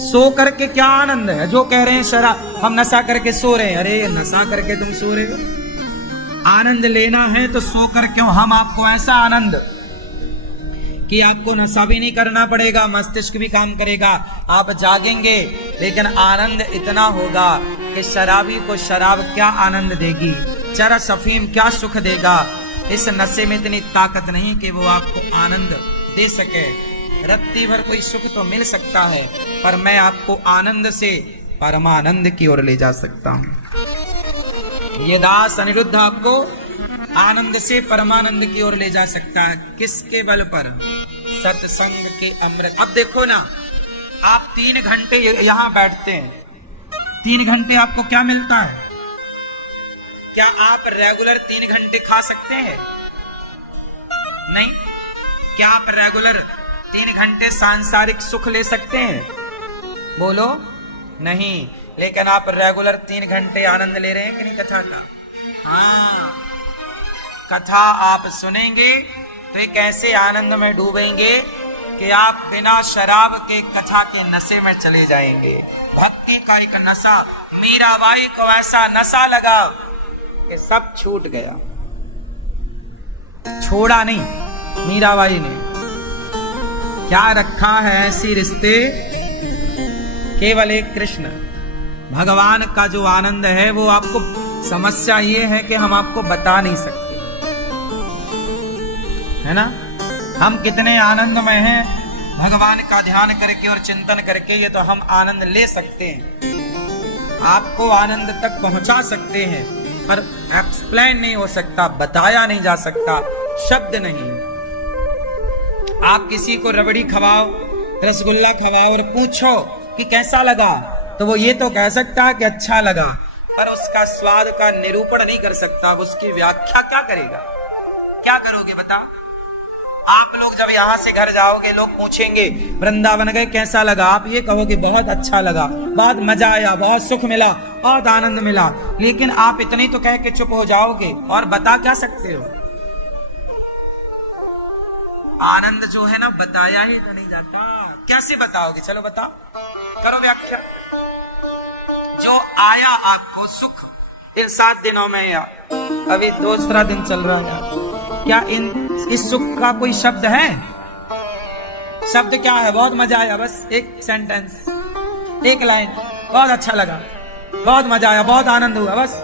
सो करके क्या आनंद है? जो कह रहे हैं शराब, हम नशा करके सो रहे हैं, अरे नशा करके तुम सो रहे हो? आनंद लेना है तो सो कर क्यों? हम आपको ऐसा आनंद कि आपको नशा भी नहीं करना पड़ेगा, मस्तिष्क भी काम करेगा, आप जागेंगे, लेकिन आनंद इतना होगा कि शराबी को शराब क्या आनंद देगी, चरस अफीम क्या सुख देगा। इस नशे में इतनी ताकत नहीं कि वो आपको आनंद दे सके। रत्ती भर कोई सुख तो मिल सकता है, पर मैं आपको आनंद से परमानंद की ओर ले जा सकता हूं। ये दास अनिरुद्ध आपको आनंद से परमानंद की ओर ले जा सकता है। किसके बल पर? सत्संग के अमृत। अब देखो ना, आप 3 घंटे यहां बैठते हैं, 3 घंटे आपको क्या मिलता है? क्या आप रेगुलर 3 घंटे खा सकते हैं? नहीं। क्या आप रेगुलर 3 घंटे सांसारिक सुख ले सकते हैं? बोलो नहीं। लेकिन आप रेगुलर 3 घंटे आनंद ले रहे हैं कि नहीं कथा का? हाँ, कथा आप सुनेंगे तो एक ऐसे आनंद में डूबेंगे कि आप बिना शराब के कथा के नशे में चले जाएंगे। भक्ति का एक नशा, मीराबाई को ऐसा नशा लगा कि सब छूट गया। छोड़ा नहीं मीराबाई ने, क्या रखा है ऐसी रिश्ते? केवल एक कृष्ण भगवान का जो आनंद है वो आपको, समस्या ये है कि हम आपको बता नहीं सकते, है ना? हम कितने आनंद में हैं भगवान का ध्यान करके और चिंतन करके, ये तो हम आनंद ले सकते हैं, आपको आनंद तक पहुंचा सकते हैं, पर एक्सप्लेन नहीं हो सकता, बताया नहीं जा सकता, शब्द नहीं। आप किसी को रबड़ी खवाओ, रसगुल्ला खवाओ और पूछो कि कैसा लगा, तो वो ये तो कह सकता है कि अच्छा लगा, पर उसका स्वाद का निरूपण नहीं कर सकता, उसकी व्याख्या क्या करेगा? क्या करोगे बताओ? आप लोग जब यहाँ से घर जाओगे, लोग पूछेंगे वृंदावन गए कैसा लगा, आप ये कहोगे बहुत अच्छा लगा, बहुत मजा आया, बहुत सुख मिला, बहुत आनंद मिला, लेकिन आप इतनी तो कह के चुप हो जाओगे और बता क्या सकते हो? आनंद जो है ना, बताया ही तो नहीं जाता। कैसे बताओगे? चलो बताओ, करो व्याख्या। जो आया आपको सुख इन 7 दिनों में, या अभी दूसरा दिन चल रहा है, क्या इस सुख का कोई शब्द है? शब्द क्या है? बहुत मजा आया, बस एक सेंटेंस, एक लाइन, बहुत अच्छा लगा, बहुत मजा आया, बहुत आनंद हुआ, बस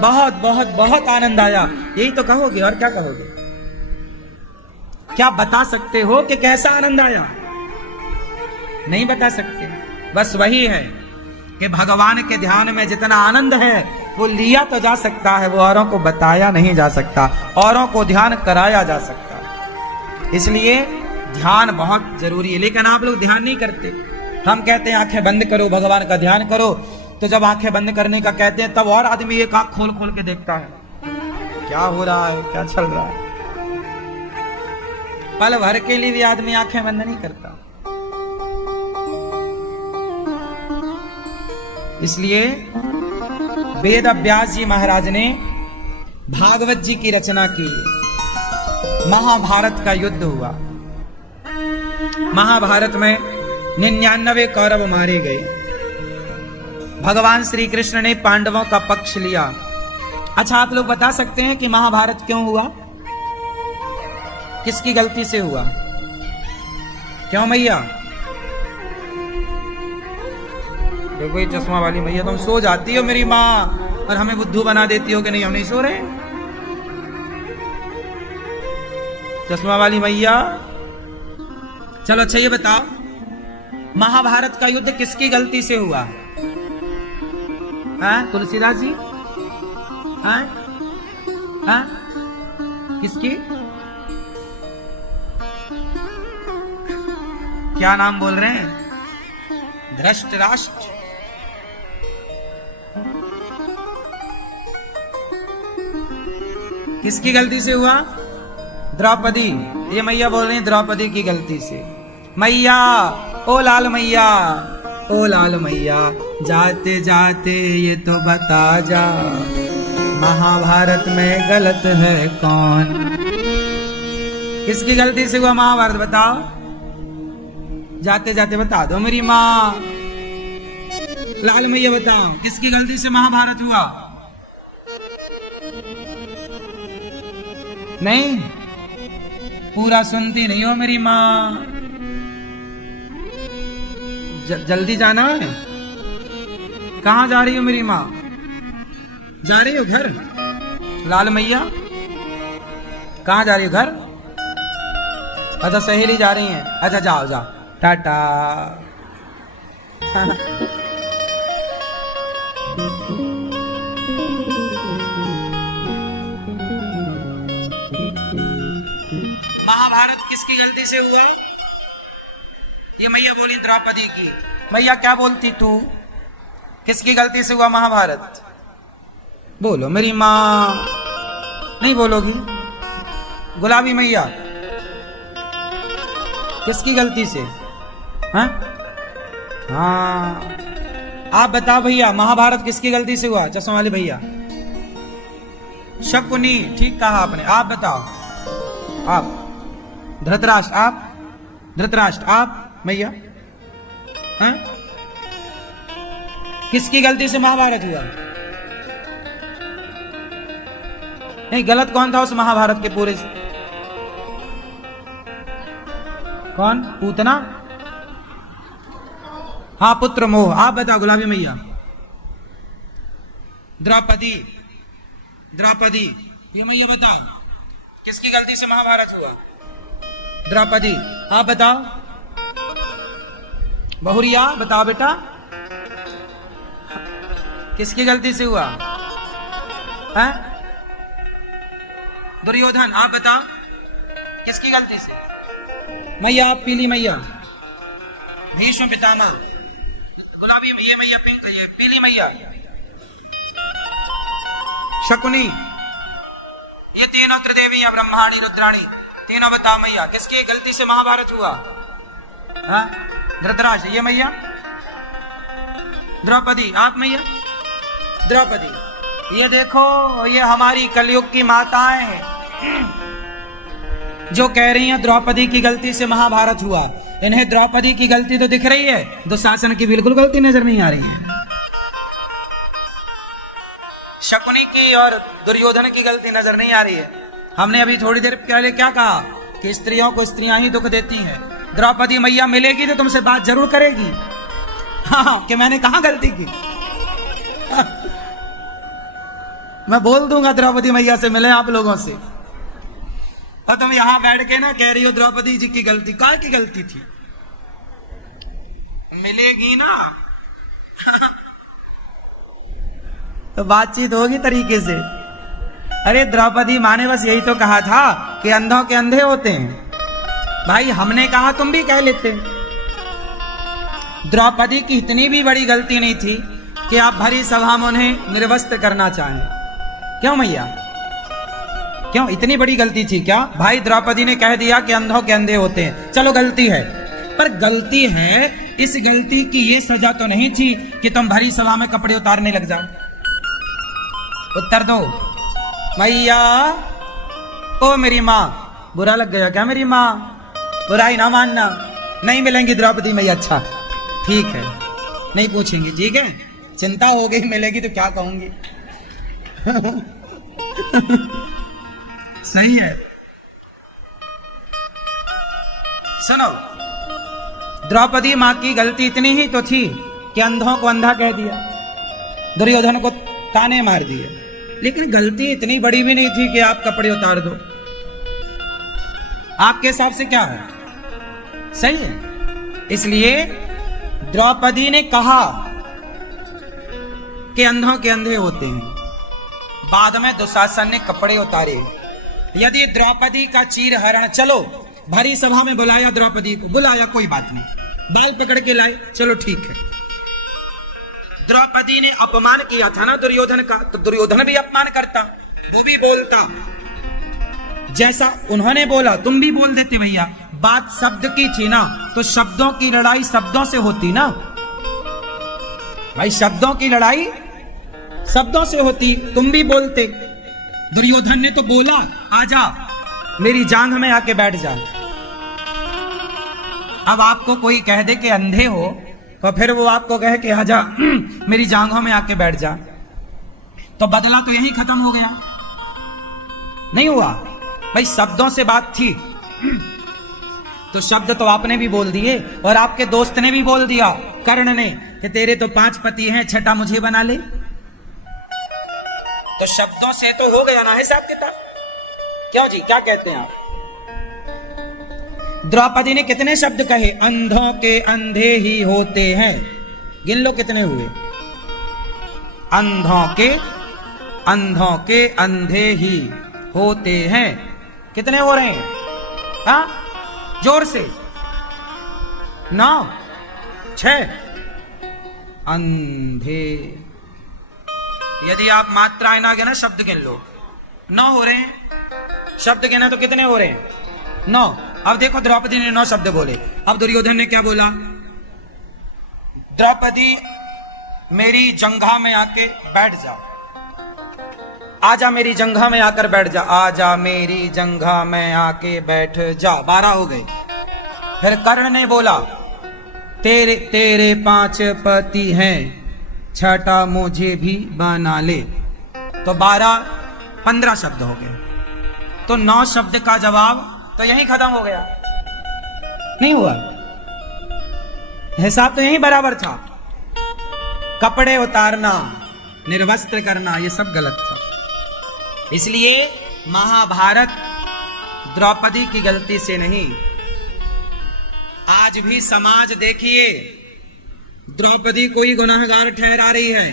बहुत बहुत बहुत आनंद आया, यही तो कहोगे। और क्या कहोगे? क्या बता सकते हो कि कैसा आनंद आया? नहीं बता सकते। बस वही है कि भगवान के ध्यान में जितना आनंद है वो लिया तो जा सकता है, वो औरों को बताया नहीं जा सकता, औरों को ध्यान कराया जा सकता है। इसलिए ध्यान बहुत जरूरी है, लेकिन आप लोग ध्यान नहीं करते। हम कहते हैं आंखें बंद करो, भगवान का ध्यान करो, तो जब आंखें बंद करने का कहते हैं तब और आदमी एक आंख खोल खोल के देखता है क्या हो रहा है, क्या चल रहा है। पल भर के लिए भी आदमी आंखें बंद नहीं करता। इसलिए वेद व्यास जी महाराज ने भागवत जी की रचना की। महाभारत का युद्ध हुआ। महाभारत में 99 कौरव मारे गए। भगवान श्री कृष्ण ने पांडवों का पक्ष लिया। अच्छा, आप लोग बता सकते हैं कि महाभारत क्यों हुआ? किसकी गलती से हुआ? क्यों मैया? देखो ये चश्मा वाली मैया, तुम सो जाती हो मेरी माँ और हमें बुद्धू बना देती हो कि नहीं हम नहीं सो रहे। चश्मा वाली मैया, चलो अच्छा ये बताओ, महाभारत का युद्ध किसकी गलती से हुआ? तुलसीदास जी? किसकी? क्या नाम बोल रहे हैं? धृतराष्ट्र। किसकी गलती से हुआ? द्रौपदी। ये मैया बोल रही है द्रौपदी की गलती से। मैया, ओ लाल मैया, ओ लाल मैया, जाते जाते ये तो बता जा, महाभारत में गलत है कौन? किसकी गलती से हुआ महाभारत बताओ? जाते जाते बता दो मेरी माँ। लाल मैया बताओ किसकी गलती से महाभारत हुआ? नहीं, पूरा सुनती नहीं हो मेरी माँ। जल्दी जाना है? कहाँ जा रही हो मेरी माँ? जा रही हो घर? लाल मैया कहाँ जा रही हो? घर? अच्छा, सहेली जा रही हैं। अच्छा जाओ जाओ, टाटा। महाभारत किसकी गलती से हुआ? ये मैया बोली द्रौपदी की। मैया क्या बोलती तू? किसकी गलती से हुआ महाभारत? बोलो मेरी माँ। नहीं बोलोगी? गुलाबी मैया किसकी गलती से? हाँ आप बताओ भैया, महाभारत किसकी गलती से हुआ? चश्मा वाले भैया। शकुनी, ठीक कहा आपने। आप बताओ। आप धृतराष्ट्र। आप धृतराष्ट्र। आप मैया, किसकी गलती से महाभारत हुआ? नहीं, गलत कौन था उस महाभारत के पूरे से? कौन? पूतना? हाँ, पुत्र मोह। आप बताओ गुलाबी मैया। द्रौपदी। द्रौपदी, ये मैया बताओ किसकी गलती से महाभारत हुआ? द्रौपदी। आप बताओ। बहुरिया बताओ बेटा, किसकी गलती से हुआ? है? दुर्योधन। आप बताओ किसकी गलती से? मैया, आप पीली मैया। भीष्म पितामह। गुलाबी ये मैया, पिंक ये पीली मैया। शकुनी। ये तीनों त्रिदेवी ब्रह्माणी रुद्राणी, तीनों बताओ मैया किसकी गलती से महाभारत हुआ? धृतराष्ट्र। ये मैया द्रौपदी। आप मैया? द्रौपदी। ये देखो, ये हमारी कलयुग की माताएं हैं जो कह रही हैं द्रौपदी की गलती से महाभारत हुआ। इन्हें द्रौपदी की गलती तो दिख रही है, दुशासन की बिल्कुल गलती नजर नहीं आ रही है। शकुनी की और दुर्योधन की गलती नजर नहीं आ रही है। हमने अभी थोड़ी देर पहले क्या कहा कि स्त्रियों को स्त्रियां ही दुख देती हैं। द्रौपदी मैया मिलेगी तो तुमसे बात जरूर करेगी, हाँ, कि मैंने कहा गलती की। मैं बोल दूंगा द्रौपदी मैया से मिले आप लोगों से। और तुम यहां बैठ के ना कह रही हो द्रौपदी जी की गलती। कहाँ की गलती थी? मिलेगी ना तो बातचीत होगी तरीके से। अरे द्रौपदी माँ ने बस यही तो कहा था कि अंधों के अंधे होते हैं, भाई हमने कहा तुम भी कह लेते। द्रौपदी की इतनी भी बड़ी गलती नहीं थी कि आप भरी सभा में उन्हें निर्वस्त्र करना चाहें। क्यों मैया, क्यों इतनी बड़ी गलती थी क्या? भाई द्रौपदी ने कह दिया कि अंधों के अंधे होते हैं, चलो गलती है, पर गलती है, इस गलती की ये सजा तो नहीं थी कि तुम भरी सभा में कपड़े उतारने लग जाओ। उत्तर दो मैया। ओ मेरी माँ, बुरा लग गया क्या मेरी माँ? बुराई ना मानना, नहीं मिलेंगी द्रौपदी मैया। अच्छा ठीक है, नहीं पूछेंगे, ठीक है। चिंता हो गई, मिलेगी तो क्या कहूंगी। सही है। सुनो, द्रौपदी माँ की गलती इतनी ही तो थी कि अंधों को अंधा कह दिया, दुर्योधन को ताने मार दिए, लेकिन गलती इतनी बड़ी भी नहीं थी कि आप कपड़े उतार दो। आपके हिसाब से क्या है? सही है। इसलिए द्रौपदी ने कहा कि अंधों के अंधे होते हैं। बाद में दुशासन ने कपड़े उतारे। यदि द्रौपदी का चीर हरण, चलो भरी सभा में बुलाया, द्रौपदी को बुलाया, कोई बात नहीं, बाल पकड़ के लाए, चलो ठीक है। द्रौपदी ने अपमान किया था ना दुर्योधन का, तो दुर्योधन भी अपमान करता, वो भी बोलता जैसा उन्होंने बोला, तुम भी बोल देते। भैया बात शब्द की थी ना, तो शब्दों की लड़ाई शब्दों से होती ना भाई, शब्दों की लड़ाई शब्दों से होती, तुम भी बोलते। दुर्योधन ने तो बोला आजा मेरी जांघ में आके बैठ जा। अब आपको कोई कह दे कि अंधे हो, तो फिर वो आपको कहे कि आजा मेरी जांघों में आके बैठ जा, तो बदला तो यही खत्म हो गया, नहीं हुआ भाई। शब्दों से बात थी, तो शब्द तो आपने भी बोल दिए, और आपके दोस्त ने भी बोल दिया, कर्ण ने, कि तेरे तो 5 पति हैं, छठा मुझे बना ले। तो शब्दों से तो हो गया ना हिसाब किताब। क्यों जी, क्या कहते हैं आप? द्रौपदी ने कितने शब्द कहे? अंधों के अंधे ही होते हैं। गिन लो कितने हुए। अंधों के अंधे ही होते हैं। कितने हो रहे हैं? हाँ, जोर से। 9, 6 अंधे। यदि आप मात्राएं ना गिना, शब्द गिन लो। 9 हो रहे हैं। शब्द गिना तो कितने हो रहे हैं? 9। अब देखो द्रौपदी ने 9 शब्द बोले। अब दुर्योधन ने क्या बोला? द्रौपदी मेरी जंघा में आके बैठ जा, आजा मेरी जंघा में आकर बैठ जा, आजा मेरी जंघा में आके बैठ जा। 12 हो गए। फिर कर्ण ने बोला तेरे 5 पति हैं, छठा मुझे भी बना ले। तो 15 शब्द हो गए। तो 9 शब्द का जवाब तो यही खत्म हो गया, नहीं हुआ? हिसाब तो यही बराबर था। कपड़े उतारना, निर्वस्त्र करना, ये सब गलत था। इसलिए महाभारत द्रौपदी की गलती से नहीं। आज भी समाज देखिए, द्रौपदी को ही गुनाहगार ठहरा रही है।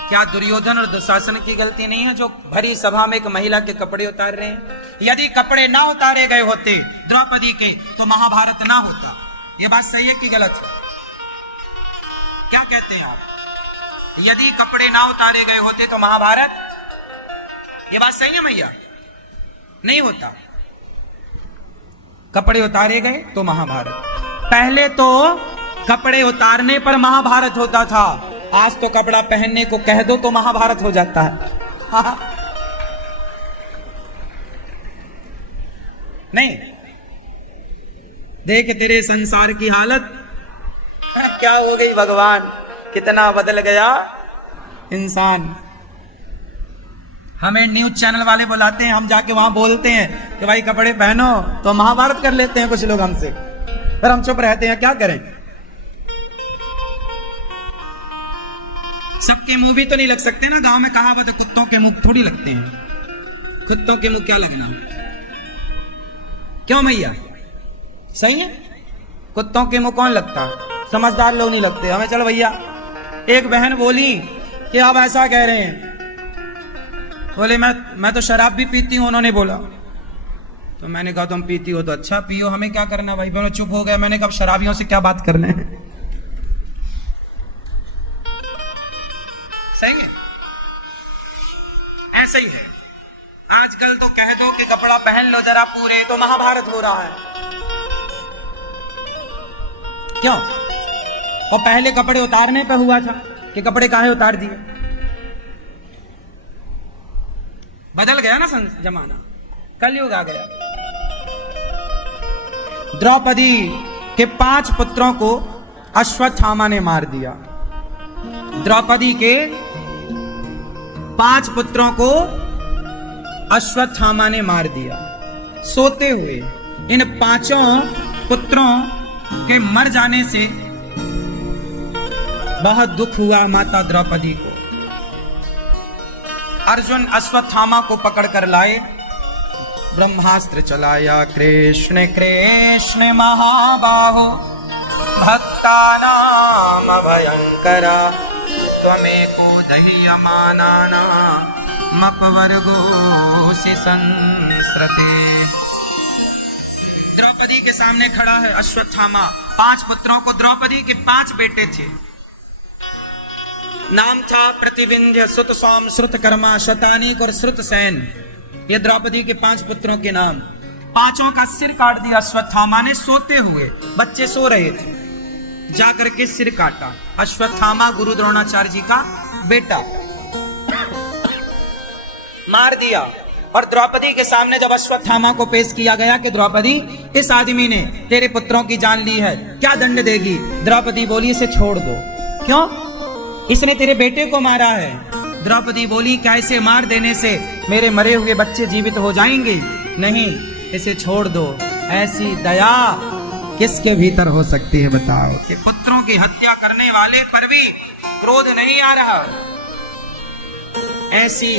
क्या दुर्योधन और दुशासन की गलती नहीं है जो भरी सभा में एक महिला के कपड़े उतार रहे हैं? यदि कपड़े ना उतारे गए होते द्रौपदी के, तो महाभारत ना होता। यह बात सही है कि गलत है? क्या कहते हैं आप? यदि कपड़े ना उतारे गए होते तो महाभारत, ये बात सही है मैया? नहीं होता। कपड़े उतारे गए तो महाभारत। पहले तो कपड़े उतारने पर महाभारत होता था, आज तो कपड़ा पहनने को कह दो तो महाभारत हो जाता है। नहीं, देख तेरे संसार की हालत क्या हो गई भगवान, कितना बदल गया इंसान। हमें न्यूज चैनल वाले बुलाते हैं, हम जाके वहां बोलते हैं कि भाई कपड़े पहनो, तो महाभारत कर लेते हैं कुछ लोग हमसे, फिर हम चुप रहते हैं। क्या करें? सबके मुंह भी तो नहीं लग सकते ना। गांव में कहावत है, कुत्तों के मुंह थोड़ी लगते हैं। कुत्तों के मुंह क्या लगना? क्यों भैया? सही है, कुत्तों के मुंह कौन लगता है? समझदार लोग नहीं लगते। हमें चलो भैया, एक बहन बोली कि आप ऐसा कह रहे हैं, बोले मैं तो शराब भी पीती हूं। उन्होंने बोला तो मैंने कहा तुम पीती हो तो अच्छा पियो, हमें क्या करना भाई। दोनों चुप हो गए। मैंने कहा शराबियों से क्या बात करना है। सही है, ऐसे ही है। आजकल तो कह दो कि कपड़ा पहन लो जरा पूरे, तो महाभारत हो रहा है। क्यों? और पहले कपड़े उतारने पे हुआ था कि कपड़े काहे उतार दिए। बदल गया ना जमाना, कलयुग आ गया। द्रौपदी के 5 पुत्रों को अश्वत्थामा ने मार दिया। द्रौपदी के 5 पुत्रों को अश्वत्थामा ने मार दिया सोते हुए। इन 5 पुत्रों के मर जाने से बहुत दुख हुआ माता द्रौपदी को। अर्जुन अश्वत्थामा को पकड़कर लाए, ब्रह्मास्त्र चलाया। कृष्ण कृष्ण महाबाहो भक्तानाम भयंकरा त्वमेको दह्यमानाना मपवर्गो से संस्रते। द्रौपदी के सामने खड़ा है अश्वत्थामा। 5 पुत्रों को, द्रौपदी के 5 बेटे थे। नाम था प्रतिविंध्य, श्रुतसौम, श्रुतकर्मा, शतानीक और श्रुतसेन। ये द्रौपदी के 5 पुत्रों के नाम। 5 का सिर काट दिया अश्वत्थामा ने सोते हुए। बच्चे सो रहे थे, जाकर के सिर काटा। अश्वत्थामा गुरु द्रोणाचार्य जी का बेटा, मार दिया। और द्रौपदी के सामने जब अश्वत्थामा को पेश किया गया कि द्रौपदी, इस आदमी ने तेरे पुत्रों की जान ली है, क्या दंड देगी? द्रौपदी बोली इसे छोड़ दो। क्यों? इसने तेरे बेटे को मारा है। द्रौपदी बोली क्या इसे मार देने से मेरे मरे हुए बच्चे जीवित हो जाएंगे? नहीं, इसे छोड़ दो। ऐसी दया किसके भीतर हो सकती है बताओ? कि पुत्रों की हत्या करने वाले पर भी क्रोध नहीं आ रहा। ऐसी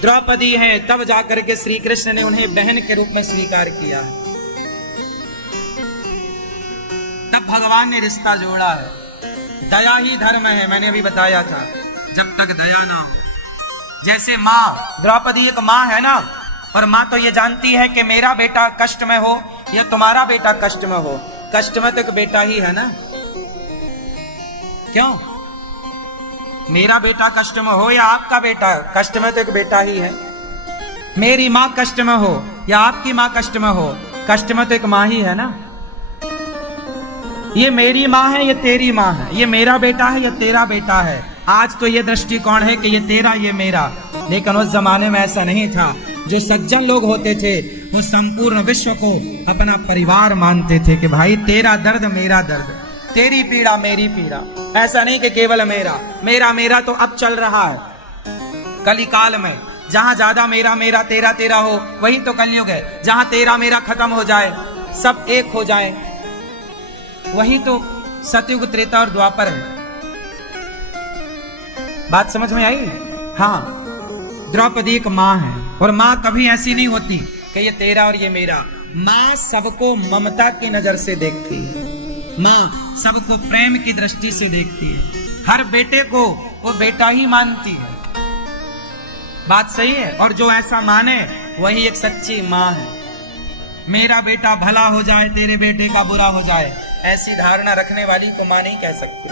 द्रौपदी है, तब जाकर के श्री कृष्ण ने उन्हें बहन के रूप में स्वीकार किया है। तब भगवान ने रिश्ता जोड़ा है। दया ही धर्म है, मैंने अभी बताया था। जब तक दया ना हो, जैसे माँ, द्रौपदी एक माँ है ना, और माँ तो ये जानती है कि मेरा बेटा कष्ट में हो या तुम्हारा बेटा कष्ट में हो, कष्ट में तो एक बेटा ही है ना। क्यों? मेरा बेटा कष्ट में हो या आपका बेटा, कष्ट में तो एक बेटा ही है। मेरी माँ कष्ट में हो या आपकी माँ कष्ट में हो, कष्ट में तो एक माँ ही है ना। ये मेरी माँ है, ये तेरी माँ है, ये मेरा बेटा है, ये तेरा बेटा है। आज तो ये दृष्टिकोण है कि ये तेरा, ये मेरा, लेकिन उस जमाने में ऐसा नहीं था। जो सज्जन लोग होते थे वो संपूर्ण विश्व को अपना परिवार मानते थे कि भाई तेरा दर्द मेरा दर्द, तेरी पीड़ा मेरी पीड़ा। ऐसा नहीं कि केवल मेरा मेरा मेरा तो अब चल रहा है कलिकाल में। जहां ज्यादा मेरा मेरा तेरा तेरा हो वही तो कलयुग है। जहां तेरा मेरा खत्म हो जाए, सब एक हो जाए, वही तो सतयुग, त्रेता और द्वापर है। बात समझ में आई? हाँ, द्रौपदी एक माँ है, और माँ कभी ऐसी नहीं होती कि ये तेरा और ये मेरा। माँ सबको ममता की नजर से देखती है। माँ सबको प्रेम की दृष्टि से देखती है। हर बेटे को वो बेटा ही मानती है। बात सही है? और जो ऐसा माने वही एक सच्ची माँ है। मेरा बेटा भला हो जाए, तेरे बेटे का बुरा हो जाए, ऐसी धारणा रखने वाली को माँ नहीं कह सकती।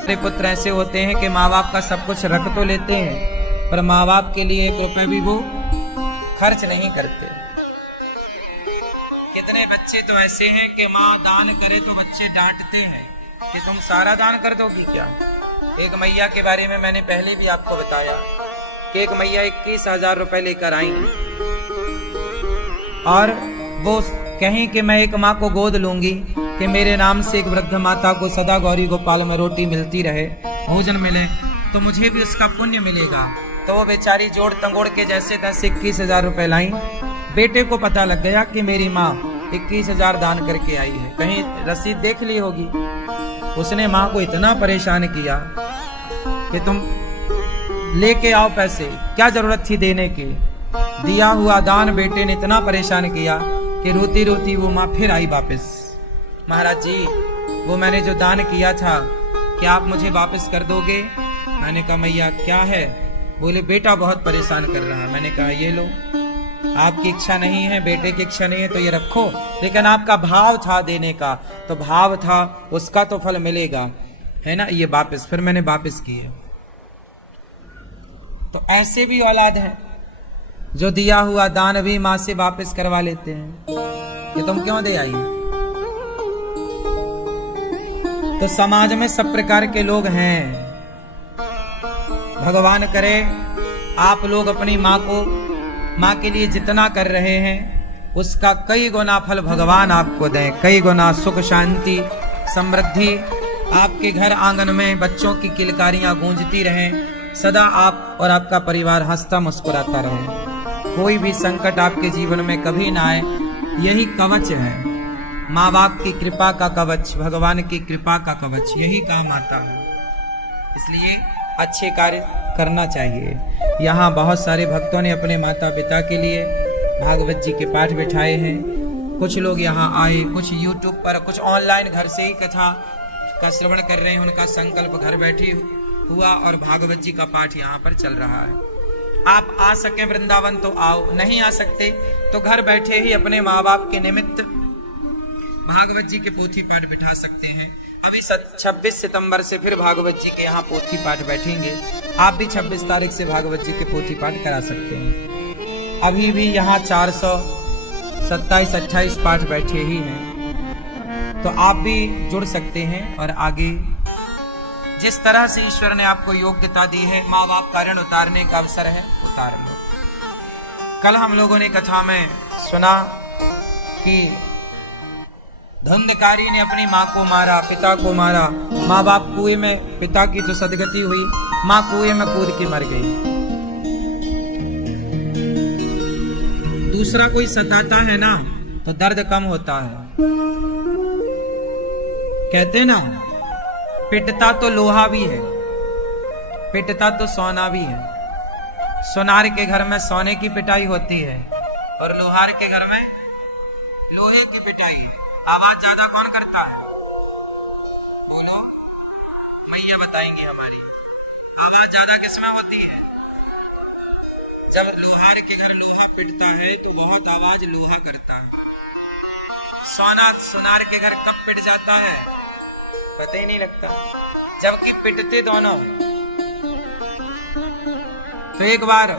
मेरे पुत्र ऐसे होते हैं कि माँ बाप का सब कुछ रख तो लेते हैं, पर माँ बाप के लिए 1 रुपए भी वो खर्च नहीं करते। कितने बच्चे तो ऐसे हैं कि माँ दान करे तो बच्चे डांटते हैं कि तुम सारा दान कर दोगी क्या। एक मैया के बारे में मैंने पहले भी आपको बताया कि एक मैया 21,000 रुपए लेकर आई, और वो कहीं कि मैं एक माँ को गोद लूंगी कि मेरे नाम से एक वृद्ध माता को सदा गौरी गोपाल में रोटी मिलती रहे, भोजन मिले, तो मुझे भी उसका पुण्य मिलेगा। तो वो बेचारी जोड़ तंगोड़ के जैसे तैसे 21,000 रुपए लाई। बेटे को पता लग गया कि मेरी माँ 21,000 दान करके आई है, कहीं रसीद देख ली होगी। उसने माँ को इतना परेशान किया कि तुम लेके आओ पैसे, क्या जरूरत थी देने की। दिया हुआ दान बेटे ने इतना परेशान किया कि रोती रोती वो माँ फिर आई वापस। महाराज जी, वो मैंने जो दान किया था क्या आप मुझे वापस कर दोगे? मैंने कहा मैया क्या है? बोले बेटा बहुत परेशान कर रहा है। मैंने कहा ये लो। आपकी इच्छा नहीं है, बेटे की इच्छा नहीं है तो ये रखो, लेकिन आपका भाव था देने का, तो भाव था उसका तो फल मिलेगा, है ना। ये वापस फिर मैंने वापस किए। तो ऐसे भी औलाद है जो दिया हुआ दान भी माँ से वापस करवा लेते हैं कि तुम क्यों दे आई। तो समाज में सब प्रकार के लोग हैं। भगवान करे आप लोग अपनी माँ के लिए जितना कर रहे हैं उसका कई गुना फल भगवान आपको दें, कई गुना सुख शांति समृद्धि आपके घर आंगन में बच्चों की किलकारियां गूंजती रहें, सदा आप और आपका परिवार हंसता मुस्कुराता रहे, कोई भी संकट आपके जीवन में कभी ना आए। यही कवच है, माँ बाप की कृपा का कवच, भगवान की कृपा का कवच, यही काम आता है। इसलिए अच्छे कार्य करना चाहिए। यहाँ बहुत सारे भक्तों ने अपने माता पिता के लिए भागवत जी के पाठ बिठाए हैं। कुछ लोग यहाँ आए, कुछ यूट्यूब पर, कुछ ऑनलाइन घर से ही कथा का श्रवण कर रहे हैं। उनका संकल्प घर बैठे हुआ और भागवत जी का पाठ यहाँ पर चल रहा है। आप आ सके वृंदावन तो आओ, नहीं आ सकते तो घर बैठे ही अपने माँ बाप के निमित्त भागवत जी के पोथी पाठ बिठा सकते हैं। अभी 26 सितंबर से फिर भागवत जी के यहाँ पोथी पाठ बैठेंगे। आप भी 26 तारीख से भागवत जी के पोथी पाठ करा सकते हैं। अभी भी यहाँ 427-28 पाठ बैठे ही हैं, तो आप भी जुड़ सकते हैं और आगे जिस तरह से ईश्वर ने आपको योग्यता दी है, माँ बाप का ऋण उतारने का अवसर है, उतार लो। कल हम लोगों ने कथा में सुना कि धुंधकारी ने अपनी माँ को मारा, पिता को मारा, माँ बाप कुएं में, पिता की तो सदगति हुई, माँ कुएं में कूद के मर गई। दूसरा कोई सताता है ना तो दर्द कम होता है। कहते ना, पिटता तो लोहा भी है, पिटता तो सोना भी है। सोनार के घर में सोने की पिटाई होती है और लोहार के घर में लोहे की पिटाई। आवाज ज्यादा कौन करता है? बोलो, मैया बताएंगे हमारी। आवाज ज्यादा किसमें होती है? जब लोहार के घर लोहा पिटता है तो बहुत आवाज लोहा करता है। सोनार के घर कब पिट जाता है पता ही नहीं लगता, जबकि पिटते दोनों। तो एक बार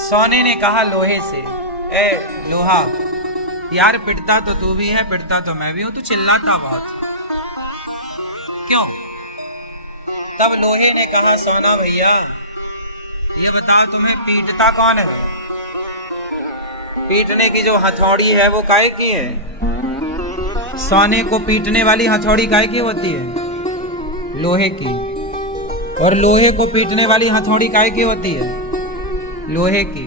सोने ने कहा लोहे से, ए लोहा, यार पिटता तो तू भी है, पिटता तो मैं भी हूं, तू चिल्लाता बहुत क्यों? तब लोहे ने कहा, सोना भैया ये बताओ तुम्हें पीटता कौन है? पीटने की जो हथौड़ी है वो काहे की है? सोने को पीटने वाली हथौड़ी काहे की होती है? लोहे की। और लोहे को पीटने वाली हथौड़ी काहे की होती है? लोहे की।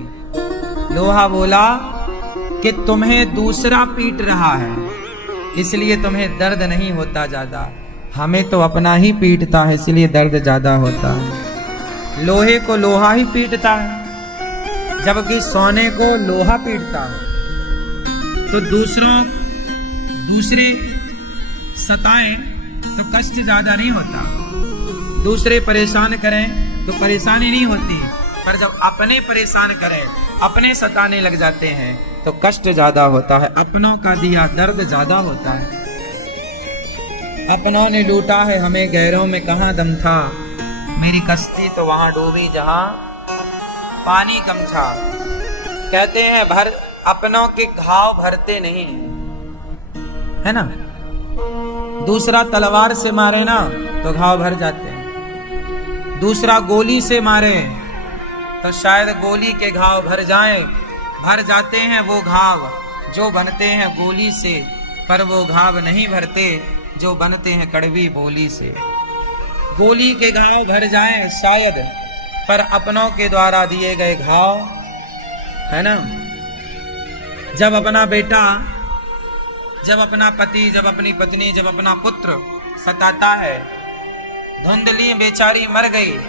लोहा बोला कि तुम्हें दूसरा पीट रहा है, इसलिए तुम्हें दर्द नहीं होता ज्यादा, हमें तो अपना ही पीटता है इसलिए दर्द ज्यादा होता है। लोहे को लोहा ही पीटता है, जबकि सोने को लोहा पीटता है। तो दूसरे सताएं तो कष्ट ज्यादा नहीं होता, दूसरे परेशान करें तो परेशानी नहीं होती, पर जब अपने परेशान करें, अपने सताने लग जाते हैं तो कष्ट ज्यादा होता है। अपनों का दिया दर्द ज्यादा होता है। अपनों ने लूटा है हमें, गैरों में कहां दम था, मेरी कश्ती तो वहां डूबी जहां पानी कम था। कहते हैं अपनों के घाव भरते नहीं, है ना। दूसरा तलवार से मारे ना तो घाव भर जाते हैं, दूसरा गोली से मारे तो शायद गोली के घाव भर जाते हैं। वो घाव जो बनते हैं गोली से, पर वो घाव नहीं भरते जो बनते हैं कड़वी बोली से। गोली के घाव भर जाएं शायद, पर अपनों के द्वारा दिए गए घाव, है ना। जब अपना बेटा, जब अपना पति, जब अपनी पत्नी, जब अपना पुत्र सताता है, धुंधली बेचारी मर गई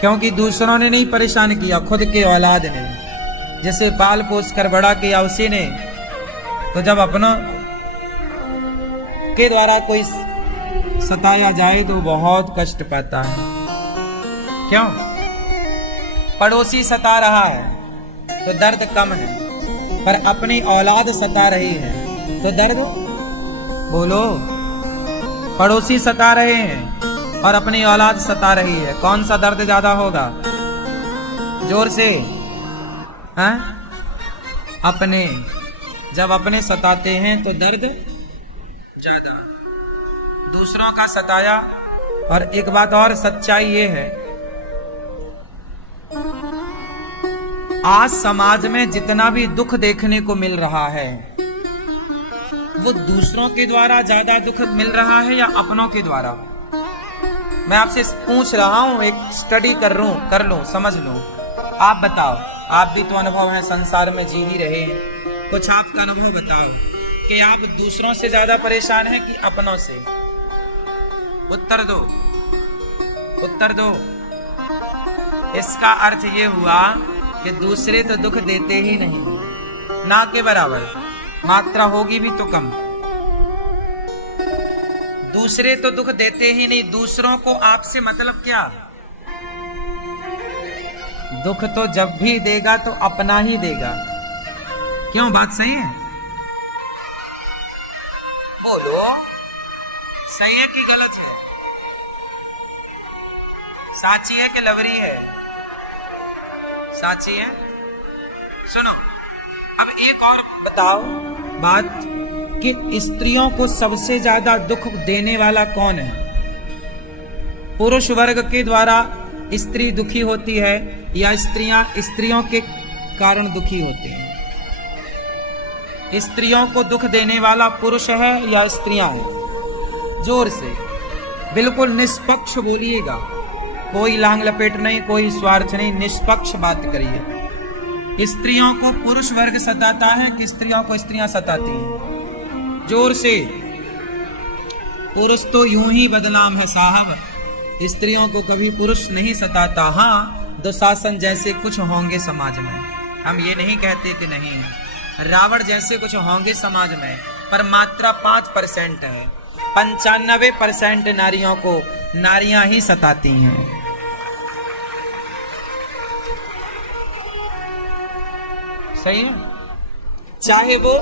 क्योंकि दूसरों ने नहीं परेशान किया, खुद के औलाद ने, जैसे पाल पोस कर बड़ा किया उसी ने। तो जब अपनों के द्वारा कोई सताया जाए तो बहुत कष्ट पाता है। क्यों? पड़ोसी सता रहा है तो दर्द कम है, पर अपनी औलाद सता रही है तो दर्द, बोलो, पड़ोसी सता रहे हैं और अपनी औलाद सता रही है, कौन सा दर्द ज्यादा होगा? जोर से, हैं? अपने, जब अपने सताते हैं तो दर्द ज्यादा, दूसरों का सताया। और एक बात और सच्चाई ये है, आज समाज में जितना भी दुख देखने को मिल रहा है वो दूसरों के द्वारा ज्यादा दुख मिल रहा है या अपनों के द्वारा? मैं आपसे पूछ रहा हूं, एक स्टडी कर लो, समझ लो। आप बताओ, आप भी तो अनुभव है, संसार में जी ही रहे हैं, कुछ आपका अनुभव बताओ कि आप दूसरों से ज्यादा परेशान हैं कि अपनों से? उत्तर दो, उत्तर दो। इसका अर्थ ये हुआ कि दूसरे तो दुख देते ही नहीं, ना के बराबर, मात्रा होगी भी तो कम। दूसरे तो दुख देते ही नहीं, दूसरों को आपसे मतलब क्या? दुख तो जब भी देगा तो अपना ही देगा। क्यों, बात सही है? बोलो, सही है कि गलत है? साची है कि लवरी है? साची है। सुनो, अब एक और बताओ बात कि स्त्रियों को सबसे ज्यादा दुख देने वाला कौन है? पुरुष वर्ग के द्वारा स्त्री दुखी होती है या स्त्रियों के कारण दुखी होते हैं? स्त्रियों को दुख देने वाला पुरुष है या स्त्रियां हैं? जोर से, बिल्कुल निष्पक्ष बोलिएगा, कोई लांग लपेट नहीं, कोई स्वार्थ नहीं, निष्पक्ष बात करिए। स्त्रियों को पुरुष वर्ग सताता है कि स्त्रियों को स्त्रियां सताती हैं? जोर से। पुरुष तो यूं ही बदनाम है साहब, स्त्रियों को कभी पुरुष नहीं सताता। हाँ, दुशासन जैसे कुछ होंगे समाज में, हम ये नहीं कहते कि नहीं है, रावण जैसे कुछ होंगे समाज में, पर मात्रा 5% है। 95% नारियों को नारियां ही सताती हैं। सही है? चाहे वो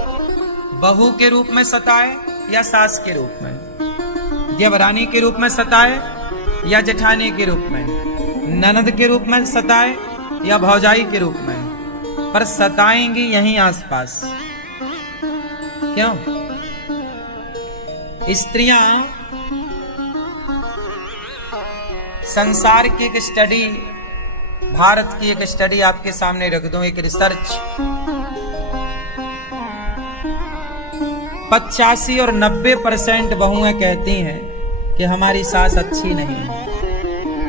बहू के रूप में सताए या सास के रूप में, देवरानी के रूप में सताए या जेठानी के रूप में, ननद के रूप में सताए या भौजाई के रूप में, पर सताएंगी यहीं आसपास। क्यों? स्त्रियां, संसार की एक स्टडी, भारत की एक स्टडी आपके सामने रख दूं, एक रिसर्च, 85 और 90% बहुएं कहती हैं कि हमारी सास अच्छी नहीं है,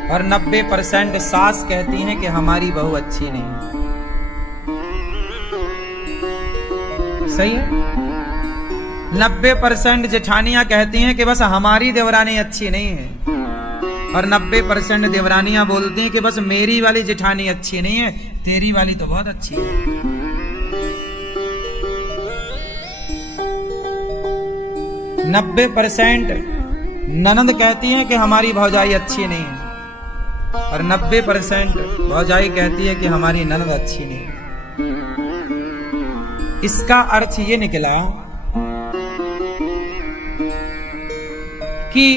और 90% सास कहती हैं कि हमारी बहू अच्छी नहीं है। सही है? 90% जेठानियां कहती हैं कि बस हमारी देवरानी अच्छी नहीं है, और 90% देवरानियां बोलती हैं कि बस मेरी वाली जेठानी अच्छी नहीं है, तेरी वाली तो बहुत अच्छी है। 90% ननद कहती हैं कि हमारी भौजाई अच्छी नहीं है, और 90% भौजाई कहती है कि हमारी ननद अच्छी नहीं है। इसका अर्थ ये निकला कि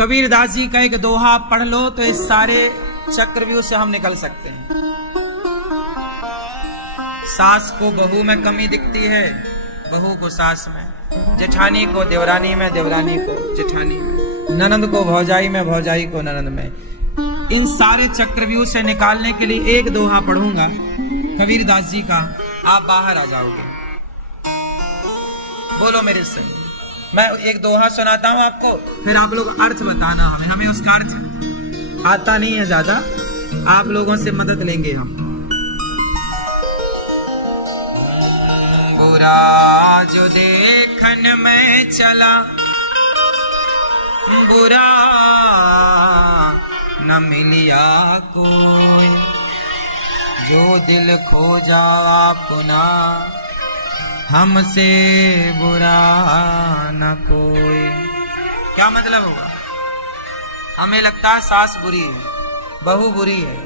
कबीरदास जी का एक दोहा पढ़ लो तो इस सारे चक्रव्यूह से हम निकल सकते हैं। सास को बहू में कमी दिखती है, बहू को सास में, जेठानी को देवरानी में, देवरानी को जेठानी में, ननद को भौजाई में, भौजाई को ननद में। इन सारे चक्रव्यूह से निकालने के लिए एक दोहा पढ़ूंगा कबीरदास जी का, आप बाहर आ जाओगे। बोलो मेरे संग, मैं एक दोहा सुनाता हूं आपको, फिर आप लोग अर्थ बताना हमें उसका अर्थ आता नहीं है ज्यादा, आप लोगों से मदद लेंगे हम। बुरा जो देखन में चला, बुरा न मिलिया कोई, जो दिल खो जावा पुना, हमसे बुरा न कोई। क्या मतलब होगा? हमें लगता है सास बुरी है, बहू बुरी है,